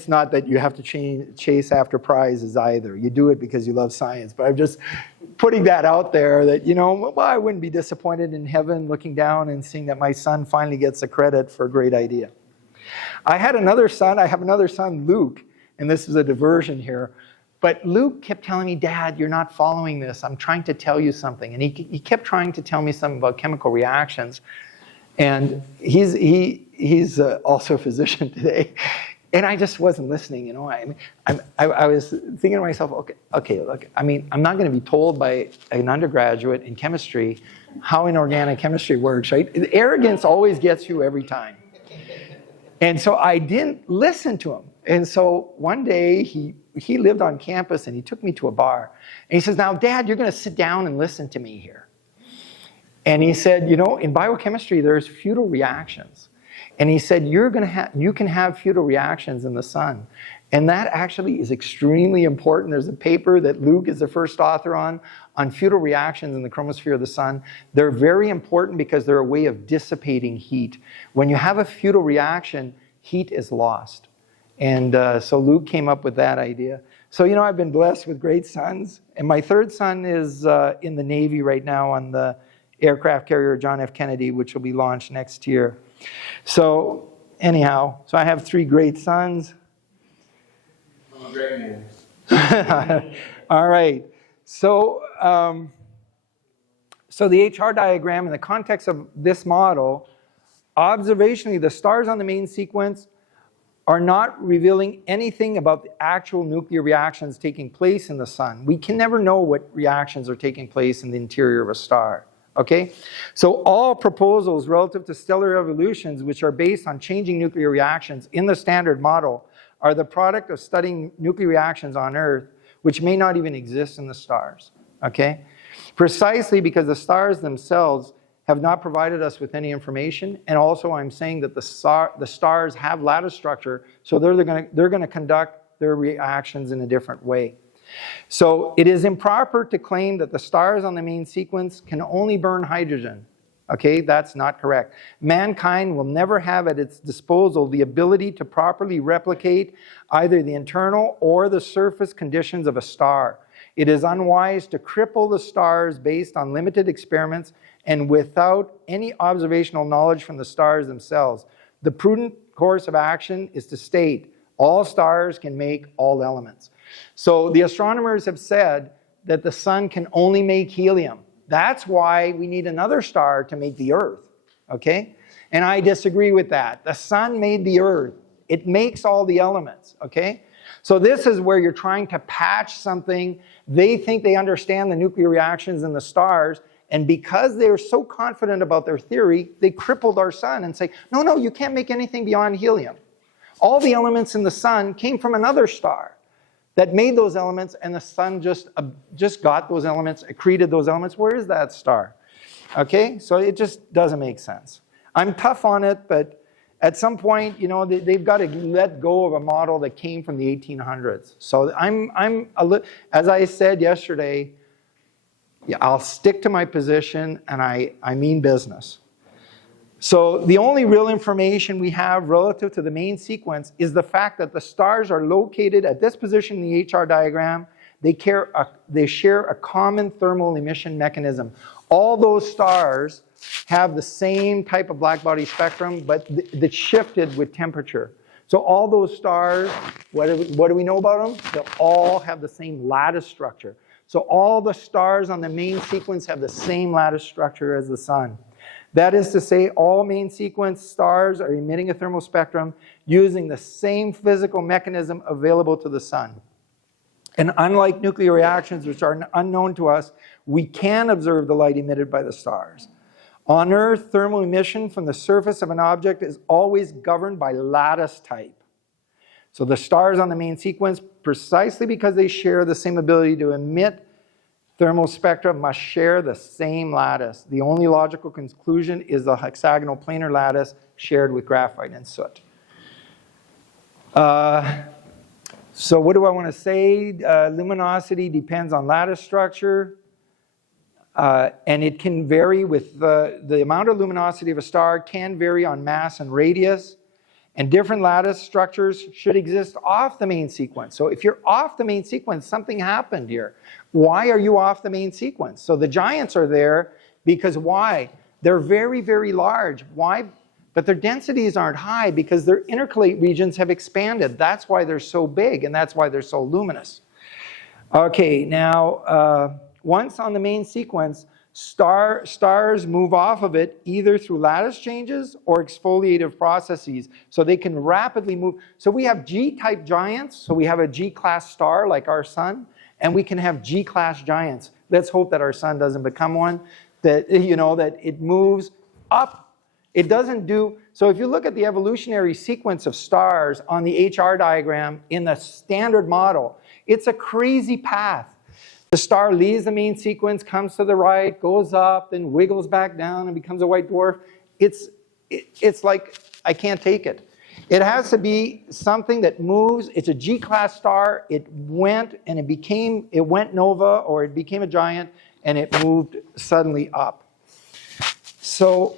not that you have to chase after prizes either. You do it because you love science. But I'm just putting that out there that, you know, well, I wouldn't be disappointed in heaven looking down and seeing that my son finally gets the credit for a great idea. I have another son, Luke, and this is a diversion here. But Luke kept telling me, Dad, you're not following this. I'm trying to tell you something. And he kept trying to tell me something about chemical reactions. And he's also a physician today. And I just wasn't listening, you know. I was thinking to myself, okay, look, I mean, I'm not going to be told by an undergraduate in chemistry how inorganic chemistry works, right? Arrogance always gets you every time. And so I didn't listen to him. And so one day he lived on campus and he took me to a bar. And he says, now, Dad, you're going to sit down and listen to me here. And he said, you know, in biochemistry, there's futile reactions. And he said, you can have futile reactions in the sun. And that actually is extremely important. There's a paper that Luke is the first author on futile reactions in the chromosphere of the sun. They're very important because they're a way of dissipating heat. When you have a futile reaction, heat is lost. And so Luke came up with that idea. So, you know, I've been blessed with great sons. And my third son is in the Navy right now on the aircraft carrier John F. Kennedy, which will be launched next year. So anyhow, so I have 3 great sons. I'm a great man. All right. So, so the HR diagram in the context of this model, observationally, the stars on the main sequence are not revealing anything about the actual nuclear reactions taking place in the sun. We can never know what reactions are taking place in the interior of a star. Okay? So all proposals relative to stellar evolutions, which are based on changing nuclear reactions in the Standard Model, are the product of studying nuclear reactions on Earth, which may not even exist in the stars. Okay? Precisely because the stars themselves have not provided us with any information, and also I'm saying that the stars have lattice structure, so they're going to conduct their reactions in a different way. So it is improper to claim that the stars on the main sequence can only burn hydrogen. Okay, that's not correct. Mankind will never have at its disposal the ability to properly replicate either the internal or the surface conditions of a star. It is unwise to cripple the stars based on limited experiments and without any observational knowledge from the stars themselves. The prudent course of action is to state all stars can make all elements. So the astronomers have said that the sun can only make helium. That's why we need another star to make the Earth, okay? And I disagree with that. The sun made the Earth. It makes all the elements, okay? So this is where you're trying to patch something. They think they understand the nuclear reactions in the stars, and because they're so confident about their theory, they crippled our sun and say, no, no, you can't make anything beyond helium. All the elements in the sun came from another star that made those elements, and the sun just got those elements, accreted those elements. Where is that star? Okay, so it just doesn't make sense. I'm tough on it, but at some point, you know, they've got to let go of a model that came from the 1800s. So as I said yesterday, yeah, I'll stick to my position, and I mean business. So the only real information we have relative to the main sequence is the fact that the stars are located at this position in the HR diagram. They share a common thermal emission mechanism. All those stars have the same type of black body spectrum, but that's shifted with temperature. So all those stars, what do we know about them? They'll all have the same lattice structure. So all the stars on the main sequence have the same lattice structure as the sun. That is to say, all main sequence stars are emitting a thermal spectrum using the same physical mechanism available to the sun. And unlike nuclear reactions, which are unknown to us, we can observe the light emitted by the stars. On Earth, thermal emission from the surface of an object is always governed by lattice type. So the stars on the main sequence, precisely because they share the same ability to emit thermal spectra, must share the same lattice. The only logical conclusion is the hexagonal planar lattice shared with graphite and soot. So what do I want to say? Luminosity depends on lattice structure, and it can vary with the amount of luminosity of a star can vary on mass and radius. And different lattice structures should exist off the main sequence. So if you're off the main sequence, something happened here. Why are you off the main sequence? So the giants are there because why? They're very, very large. Why? But their densities aren't high because their intercalate regions have expanded. That's why they're so big, and that's why they're so luminous. Okay, now once on the main sequence, stars move off of it either through lattice changes or exfoliative processes. So they can rapidly move. So we have G-type giants. So we have a G-class star like our sun, and we can have G-class giants. Let's hope that our sun doesn't become one, that, you know, that it moves up. It doesn't do, so if you look at the evolutionary sequence of stars on the HR diagram in the Standard Model, it's a crazy path. The star leaves the main sequence, comes to the right, goes up, then wiggles back down and becomes a white dwarf. It's like, I can't take it. It has to be something that moves. It's a G-class star. It went and it went nova, or it became a giant, and it moved suddenly up. So,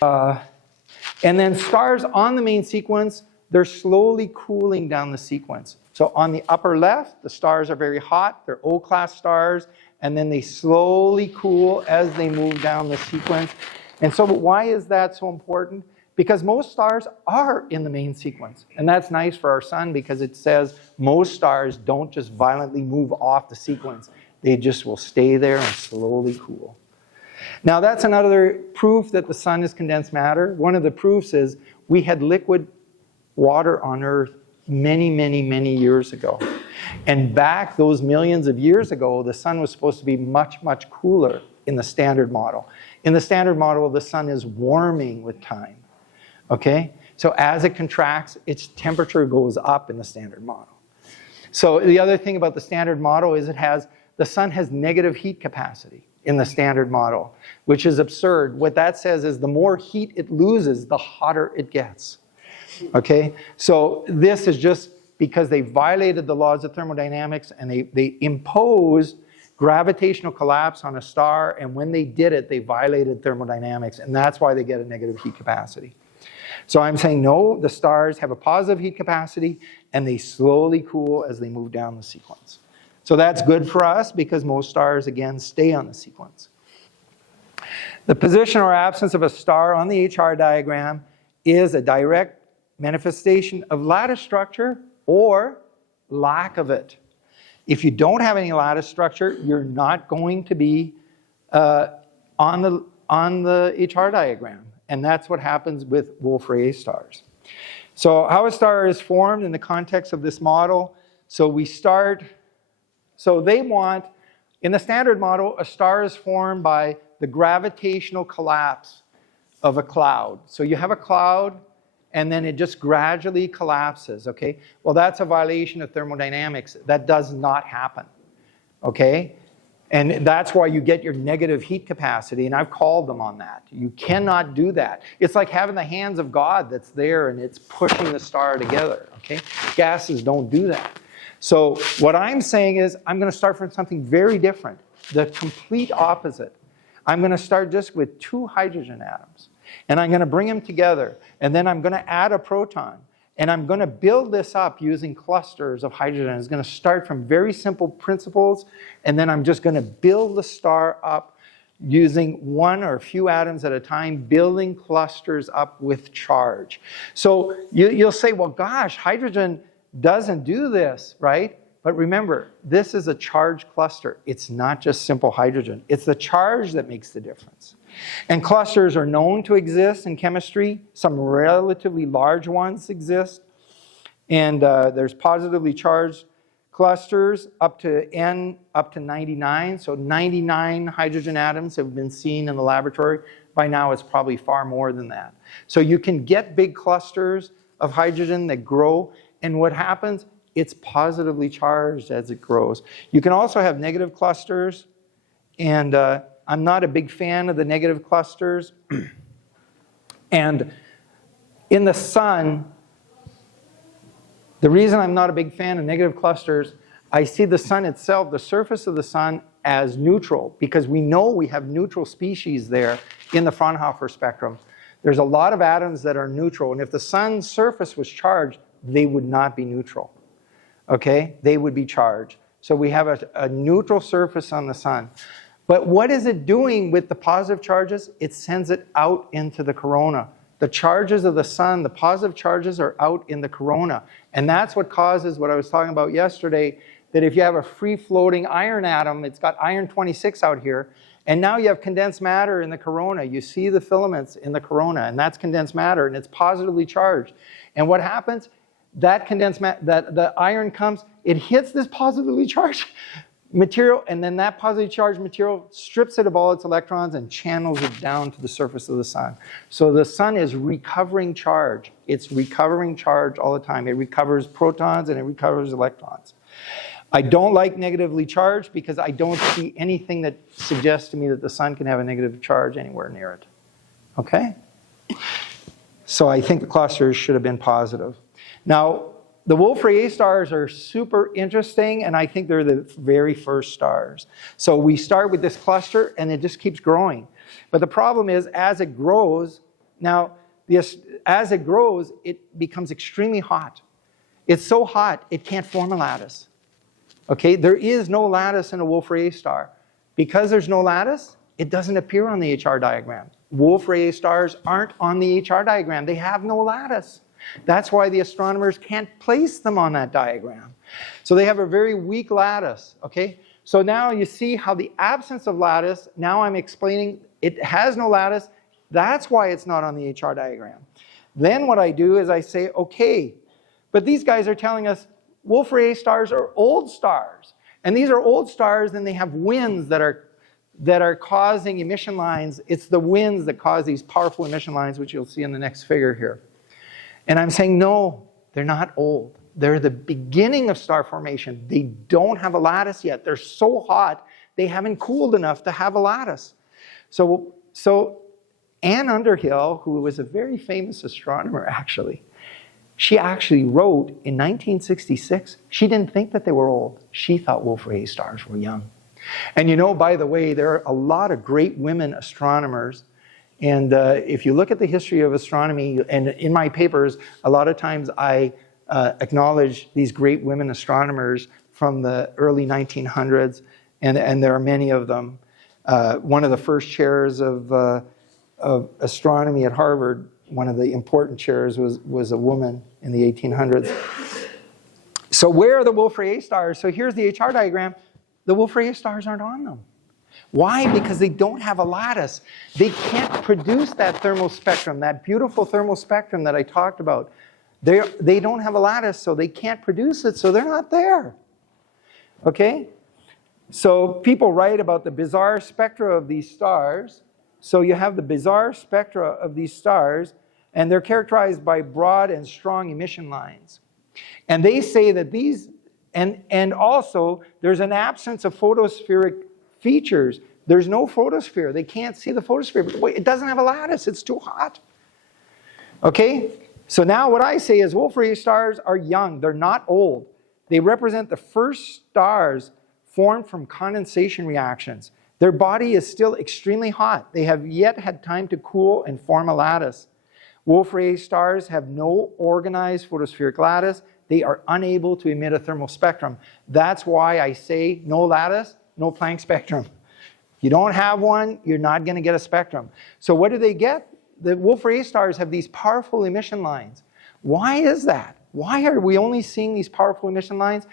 and then stars on the main sequence, they're slowly cooling down the sequence. So on the upper left, the stars are very hot. They're O-class stars, and then they slowly cool as they move down the sequence. And so why is that so important? Because most stars are in the main sequence. And that's nice for our sun because it says most stars don't just violently move off the sequence. They just will stay there and slowly cool. Now that's another proof that the sun is condensed matter. One of the proofs is we had liquid water on Earth many, many, many years ago. And back those millions of years ago, the sun was supposed to be much, much cooler in the standard model. In the standard model, the sun is warming with time, okay? So as it contracts, its temperature goes up in the standard model. So the other thing about the standard model is the sun has negative heat capacity in the standard model, which is absurd. What that says is the more heat it loses, the hotter it gets, okay? So this is just because they violated the laws of thermodynamics and they imposed gravitational collapse on a star, and when they did it, they violated thermodynamics, and that's why they get a negative heat capacity. So I'm saying no, the stars have a positive heat capacity, and they slowly cool as they move down the sequence. So that's good for us because most stars, again, stay on the sequence. The position or absence of a star on the HR diagram is a direct manifestation of lattice structure or lack of it. If you don't have any lattice structure, you're not going to be on the HR diagram. And that's what happens with Wolf-Rayet stars. So how a star is formed in the context of this model. So they want, in the standard model, a star is formed by the gravitational collapse of a cloud. So you have a cloud, and then it just gradually collapses, okay? Well, that's a violation of thermodynamics. That does not happen, okay? And that's why you get your negative heat capacity, and I've called them on that. You cannot do that. It's like having the hands of God that's there, and it's pushing the star together, okay? Gases don't do that. So what I'm saying is I'm going to start from something very different, the complete opposite. I'm going to start just with 2 hydrogen atoms. And I'm going to bring them together, and then I'm going to add a proton, and I'm going to build this up using clusters of hydrogen. It's going to start from very simple principles, and then I'm just going to build the star up using 1 or a few atoms at a time, building clusters up with charge. So you'll say, well, gosh, hydrogen doesn't do this, right? But remember, this is a charged cluster. It's not just simple hydrogen. It's the charge that makes the difference. And clusters are known to exist in chemistry. Some relatively large ones exist. And there's positively charged clusters up to 99. So 99 hydrogen atoms have been seen in the laboratory. By now, it's probably far more than that. So you can get big clusters of hydrogen that grow. And what happens? It's positively charged as it grows. You can also have negative clusters. And I'm not a big fan of the negative clusters. And in the sun, the reason I'm not a big fan of negative clusters, I see the sun itself, the surface of the sun, as neutral, because we know we have neutral species there in the Fraunhofer spectrum. There's a lot of atoms that are neutral, and if the sun's surface was charged, they would not be neutral. Okay? They would be charged. So we have a neutral surface on the sun. But what is it doing with the positive charges? It sends it out into the corona. The charges of the sun, the positive charges are out in the corona. And that's what causes what I was talking about yesterday, that if you have a free-floating iron atom, it's got iron 26 out here, and now you have condensed matter in the corona. You see the filaments in the corona, and that's condensed matter, and it's positively charged. And what happens? That condensed matter, the iron comes, it hits this positively charged material, and then that positively charged material strips it of all its electrons and channels it down to the surface of the sun. So the sun is recovering charge. It's recovering charge all the time. It recovers protons and it recovers electrons. I don't like negatively charged because I don't see anything that suggests to me that the sun can have a negative charge anywhere near it. Okay? So I think the clusters should have been positive. Now, the Wolf-Rayet stars are super interesting, and I think they're the very first stars. So we start with this cluster, and it just keeps growing. But the problem is, as it grows, it becomes extremely hot. It's so hot, it can't form a lattice. Okay, there is no lattice in a Wolf-Rayet star. Because there's no lattice, it doesn't appear on the HR diagram. Wolf-Rayet stars aren't on the HR diagram. They have no lattice. That's why the astronomers can't place them on that diagram. So they have a very weak lattice, okay? So now you see how the absence of lattice, now I'm explaining it has no lattice. That's why it's not on the HR diagram. Then what I do is I say, okay, but these guys are telling us Wolf-Rayet stars are old stars. And these are old stars, and they have winds that are that are causing emission lines. It's the winds that cause these powerful emission lines, which you'll see in the next figure here. And I'm saying, no, they're not old. They're the beginning of star formation. They don't have a lattice yet. They're so hot, they haven't cooled enough to have a lattice. So Anne Underhill, who was a very famous astronomer actually, she actually wrote in 1966, she didn't think that they were old. She thought Wolf-Rayet stars were young. And you know, by the way, there are a lot of great women astronomers. And if you look at the history of astronomy, and in my papers, a lot of times I acknowledge these great women astronomers from the early 1900s, and there are many of them. One of the first chairs of astronomy at Harvard, one of the important chairs was a woman in the 1800s. So where are the Wolf-Rayet stars? So here's the HR diagram. The Wolf-Rayet stars aren't on them. Why? Because they don't have a lattice. They can't produce that thermal spectrum, that beautiful thermal spectrum that I talked about. They don't have a lattice, so they can't produce it, so they're not there. Okay? So people write about the bizarre spectra of these stars. So you have the bizarre spectra of these stars, and they're characterized by broad and strong emission lines. And they say that these, and also there's an absence of photospheric features. There's no photosphere. They can't see the photosphere. But wait, it doesn't have a lattice. It's too hot. Okay? So now what I say is Wolf-Rayet stars are young. They're not old. They represent the first stars formed from condensation reactions. Their body is still extremely hot. They have yet had time to cool and form a lattice. Wolf-Rayet stars have no organized photospheric lattice. They are unable to emit a thermal spectrum. That's why I say no lattice, no Planck spectrum. If you don't have one, you're not going to get a spectrum. So what do they get? The Wolf-Rayet stars have these powerful emission lines. Why is that? Why are we only seeing these powerful emission lines?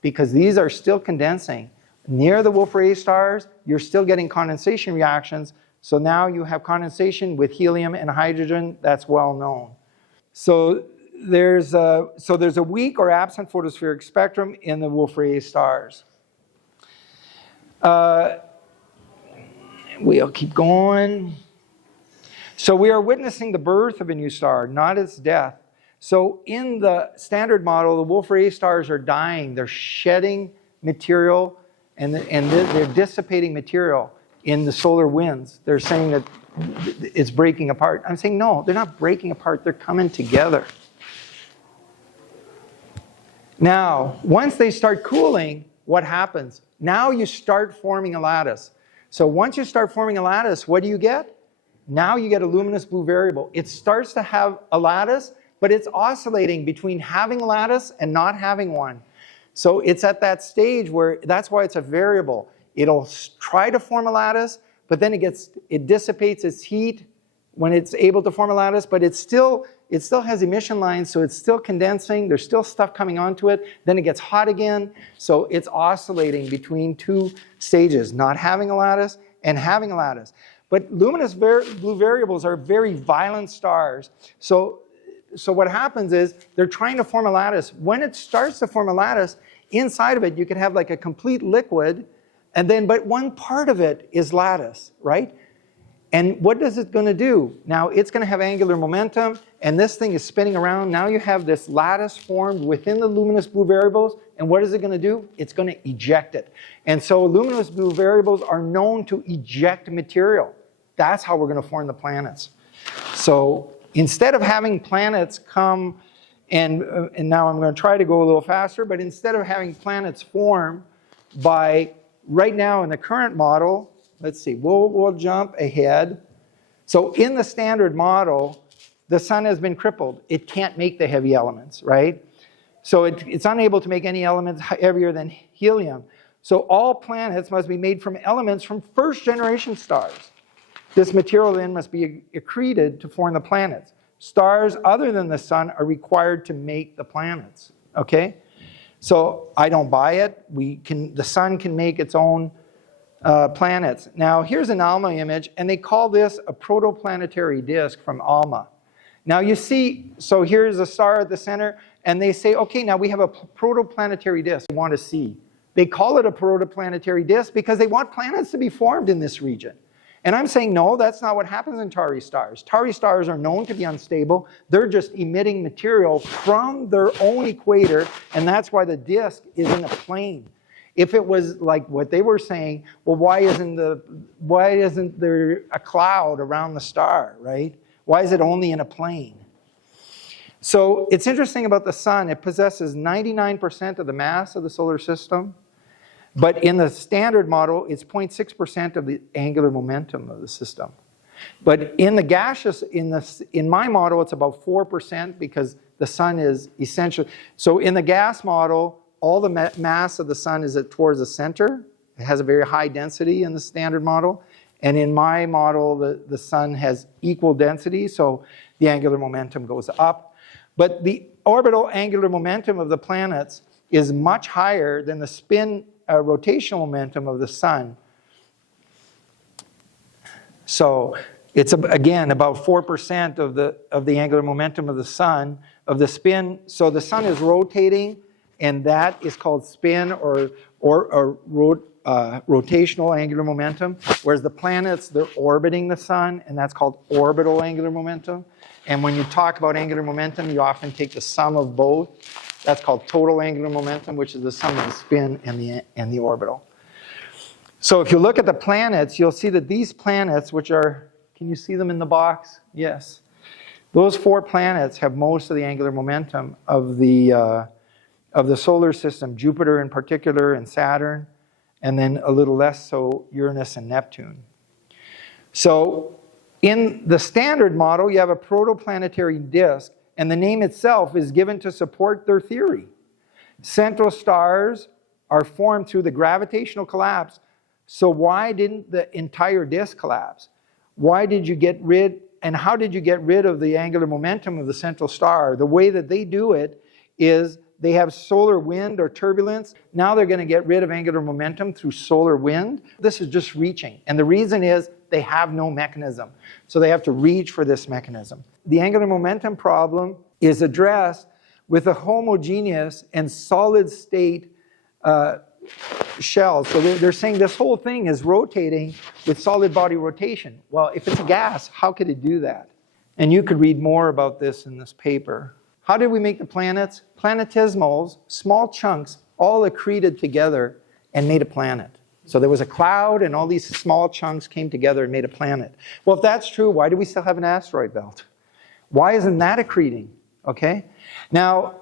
Because these are still condensing. Near the Wolf-Rayet stars, you're still getting condensation reactions. So now you have condensation with helium and hydrogen. That's well known. So there's a weak or absent photospheric spectrum in the Wolf-Rayet stars. We'll keep going. So we are witnessing the birth of a new star, not its death. So in the standard model, the Wolf-Rayet stars are dying. They're shedding material, and they're dissipating material in the solar winds. They're saying that it's breaking apart. I'm saying, no, they're not breaking apart. They're coming together. Now, once they start cooling, what happens? Now you start forming a lattice. So once you start forming a lattice, what do you get? Now you get a luminous blue variable. It starts to have a lattice, but it's oscillating between having a lattice and not having one. So it's at that stage where, that's why it's a variable. It'll try to form a lattice, but then it dissipates its heat when it's able to form a lattice, but it still has emission lines, so it's still condensing. There's still stuff coming onto it. Then it gets hot again. So it's oscillating between two stages, not having a lattice and having a lattice. But luminous blue variables are very violent stars. So what happens is they're trying to form a lattice. When it starts to form a lattice, inside of it you could have like a complete liquid, and then but one part of it is lattice, right? And what is it going to do? Now it's going to have angular momentum, and this thing is spinning around. Now you have this lattice formed within the luminous blue variables, and what is it going to do? It's going to eject it. And so luminous blue variables are known to eject material. That's how we're going to form the planets. So instead of having planets come, and now I'm going to try to go a little faster, but instead of having planets form by, right now in the current model, let's see, we'll jump ahead. So in the standard model, the sun has been crippled. It can't make the heavy elements, right? So it's unable to make any elements heavier than helium. So all planets must be made from elements from first generation stars. This material then must be accreted to form the planets. Stars other than the sun are required to make the planets, okay? So I don't buy it. The sun can make its own planets. Now here's an ALMA image, and they call this a protoplanetary disk from ALMA. Now you see, so here's a star at the center, and they say, okay, now we have a protoplanetary disk we want to see. They call it a protoplanetary disk because they want planets to be formed in this region. And I'm saying, no, that's not what happens in Tari stars. Tari stars are known to be unstable. They're just emitting material from their own equator, and that's why the disk is in a plane. If it was like what they were saying, well, why isn't there a cloud around the star, right? Why is it only in a plane? So it's interesting about the sun. It possesses 99% of the mass of the solar system. But in the standard model, it's 0.6% of the angular momentum of the system. But in the gaseous, in my model, it's about 4% because the sun is essentially. So in the gas model, all the mass of the sun is towards the center. It has a very high density in the standard model. And in my model, the sun has equal density, so the angular momentum goes up. But the orbital angular momentum of the planets is much higher than the spin rotational momentum of the sun. So it's, again, about 4% of the angular momentum of the sun, of the spin. So the sun is rotating, and that is called spin or rotational angular momentum, whereas the planets, they're orbiting the sun, and that's called orbital angular momentum. And when you talk about angular momentum, you often take the sum of both. That's called total angular momentum, which is the sum of the spin and the orbital. So if you look at the planets, you'll see that these planets, which are, can you see them in the box? Yes. Those 4 planets have most of the angular momentum of the solar system, Jupiter in particular and Saturn, and then a little less so Uranus and Neptune. So in the standard model, you have a protoplanetary disk, and the name itself is given to support their theory. Central stars are formed through the gravitational collapse. So why didn't the entire disk collapse? Why did you get rid, and how did you get rid of the angular momentum of the central star? The way that they do it is they have solar wind or turbulence. Now they're going to get rid of angular momentum through solar wind. This is just reaching. And the reason is they have no mechanism. So they have to reach for this mechanism. The angular momentum problem is addressed with a homogeneous and solid state shell. So they're saying this whole thing is rotating with solid body rotation. Well, if it's a gas, how could it do that? And you could read more about this in this paper. How did we make the planets? Planetesimals, small chunks, all accreted together and made a planet. So there was a cloud and all these small chunks came together and made a planet. Well, if that's true, why do we still have an asteroid belt? Why isn't that accreting? Okay? Now,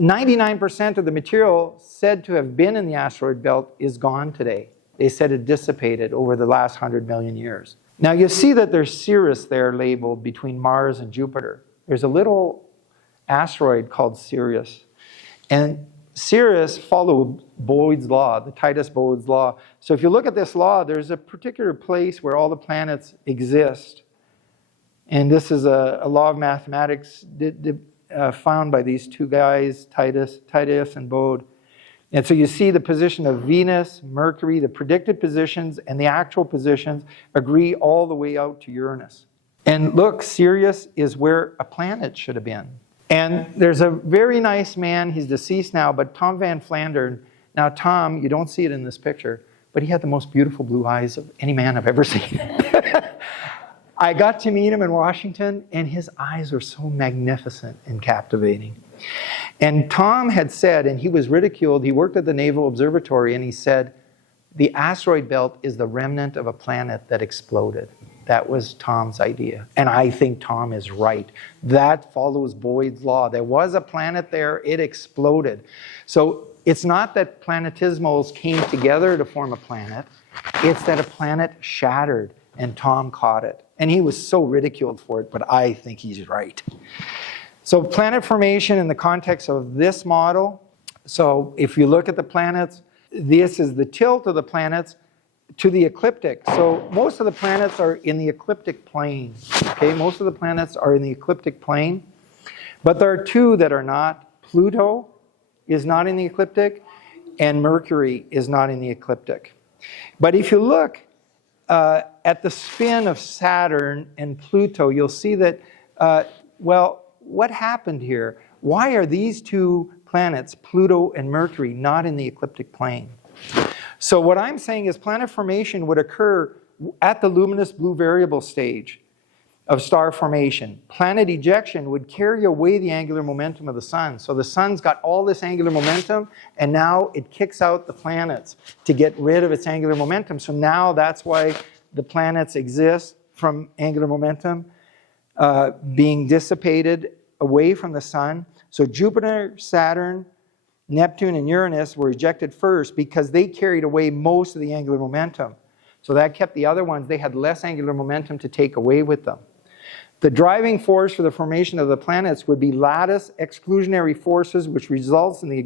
99% of the material said to have been in the asteroid belt is gone today. They said it dissipated over the last 100 million years. Now, you see that there's Sirius there labeled between Mars and Jupiter. There's a little asteroid called Sirius. And Sirius followed Boyd's law, the Titus-Boyd's law. So if you look at this law, there's a particular place where all the planets exist. And this is a law of mathematics found by these 2 guys, Titus and Bode. And so you see the position of Venus, Mercury, the predicted positions, and the actual positions agree all the way out to Uranus. And look, Sirius is where a planet should have been. And there's a very nice man, he's deceased now, but Tom Van Flandern. Now Tom, you don't see it in this picture, but he had the most beautiful blue eyes of any man I've ever seen. I got to meet him in Washington, and his eyes were so magnificent and captivating. And Tom had said, and he was ridiculed, he worked at the Naval Observatory, and he said, the asteroid belt is the remnant of a planet that exploded. That was Tom's idea. And I think Tom is right. That follows Boyd's law. There was a planet there, it exploded. So it's not that planetesimals came together to form a planet, it's that a planet shattered and Tom caught it. And he was so ridiculed for it, but I think he's right. So planet formation in the context of this model. So if you look at the planets, this is the tilt of the planets to the ecliptic. So most of the planets are in the ecliptic plane. Okay, most of the planets are in the ecliptic plane. But there are 2 that are not. Pluto is not in the ecliptic, and Mercury is not in the ecliptic. But if you look at the spin of Saturn and Pluto, you'll see that, well, what happened here? Why are these 2 planets, Pluto and Mercury, not in the ecliptic plane? So what I'm saying is planet formation would occur at the luminous blue variable stage of star formation. Planet ejection would carry away the angular momentum of the sun. So the sun's got all this angular momentum, and now it kicks out the planets to get rid of its angular momentum. So now that's why the planets exist from angular momentum being dissipated away from the sun. So Jupiter, Saturn, Neptune, and Uranus were ejected first because they carried away most of the angular momentum. So that kept the other ones, they had less angular momentum to take away with them. The driving force for the formation of the planets would be lattice exclusionary forces, which results in the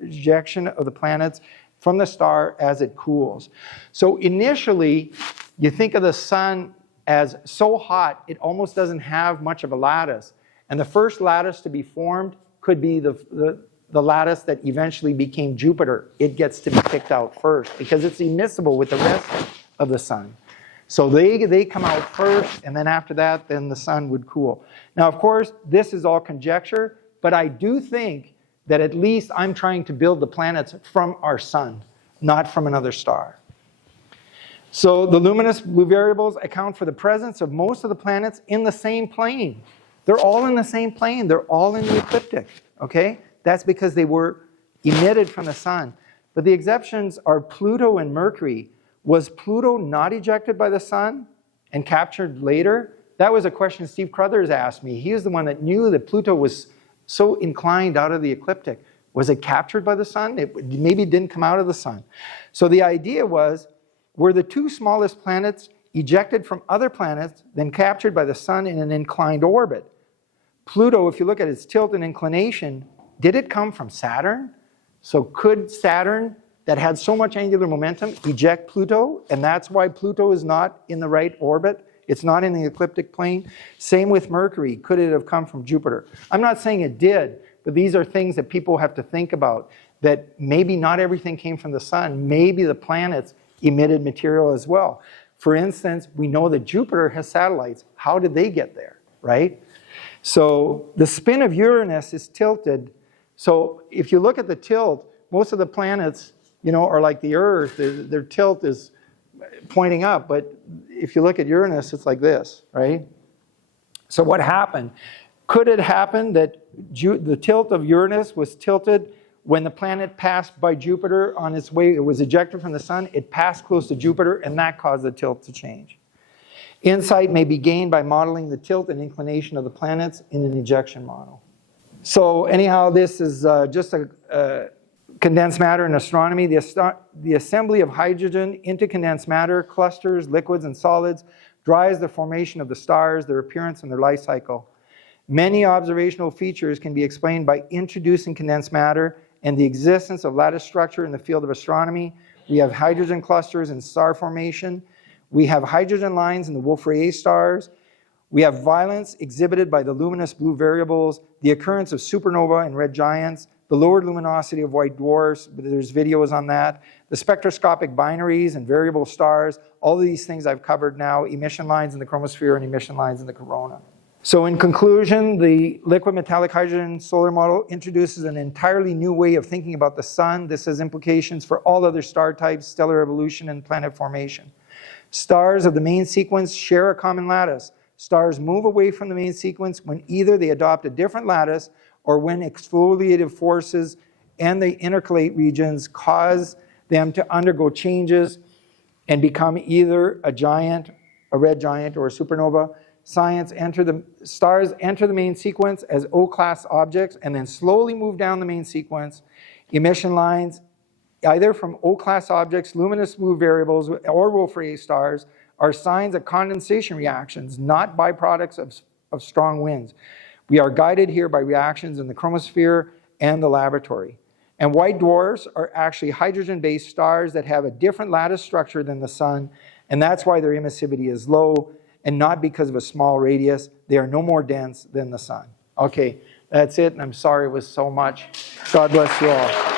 ejection of the planets from the star as it cools. So initially, you think of the sun as so hot, it almost doesn't have much of a lattice. And the first lattice to be formed could be the lattice that eventually became Jupiter. It gets to be picked out first because it's immiscible with the rest of the sun. So they come out first, and then after that, then the sun would cool. Now, of course, this is all conjecture, but I do think that at least I'm trying to build the planets from our sun, not from another star. So the luminous blue variables account for the presence of most of the planets in the same plane. They're all in the same plane. They're all in the ecliptic, okay? That's because they were emitted from the sun. But the exceptions are Pluto and Mercury. Was Pluto not ejected by the sun and captured later? That was a question Steve Crothers asked me. He was the one that knew that Pluto was so inclined out of the ecliptic. Was it captured by the sun? It maybe didn't come out of the sun. So the idea was, were the two smallest planets ejected from other planets, then captured by the sun in an inclined orbit? Pluto, if you look at its tilt and inclination, did it come from Saturn? So could Saturn, that had so much angular momentum, eject Pluto? And that's why Pluto is not in the right orbit. It's not in the ecliptic plane. Same with Mercury. Could it have come from Jupiter? I'm not saying it did, but these are things that people have to think about, that maybe not everything came from the sun. Maybe the planets emitted material as well. For instance, we know that Jupiter has satellites. How did they get there, right? So the spin of Uranus is tilted. So if you look at the tilt, most of the planets, are like the Earth. Their tilt is pointing up. But if you look at Uranus, it's like this, right? So what happened? Could it happen that the tilt of Uranus was tilted when the planet passed by Jupiter on its way? It was ejected from the sun. It passed close to Jupiter, and that caused the tilt to change. Insight may be gained by modeling the tilt and inclination of the planets in an ejection model. So anyhow, this is just a condensed matter in astronomy. The assembly of hydrogen into condensed matter, clusters, liquids, and solids drives the formation of the stars, their appearance, and their life cycle. Many observational features can be explained by introducing condensed matter and the existence of lattice structure in the field of astronomy. We have hydrogen clusters in star formation. We have hydrogen lines in the Wolf-Rayet stars. We have violence exhibited by the luminous blue variables, the occurrence of supernovae and red giants, the lowered luminosity of white dwarfs, there's videos on that, the spectroscopic binaries and variable stars, all of these things I've covered now, emission lines in the chromosphere and emission lines in the corona. So in conclusion, the liquid metallic hydrogen solar model introduces an entirely new way of thinking about the sun. This has implications for all other star types, stellar evolution, and planet formation. Stars of the main sequence share a common lattice. Stars move away from the main sequence when either they adopt a different lattice or when exfoliative forces and the intercalate regions cause them to undergo changes and become either a giant, a red giant, or a supernova. Stars enter the main sequence as O-class objects and then slowly move down the main sequence. Emission lines, either from O-class objects, luminous blue variables, or Wolf-Rayet stars, are signs of condensation reactions, not byproducts of strong winds. We are guided here by reactions in the chromosphere and the laboratory. And white dwarfs are actually hydrogen-based stars that have a different lattice structure than the sun, and that's why their emissivity is low, and not because of a small radius. They are no more dense than the sun. Okay, that's it, and I'm sorry it was so much. God bless you all.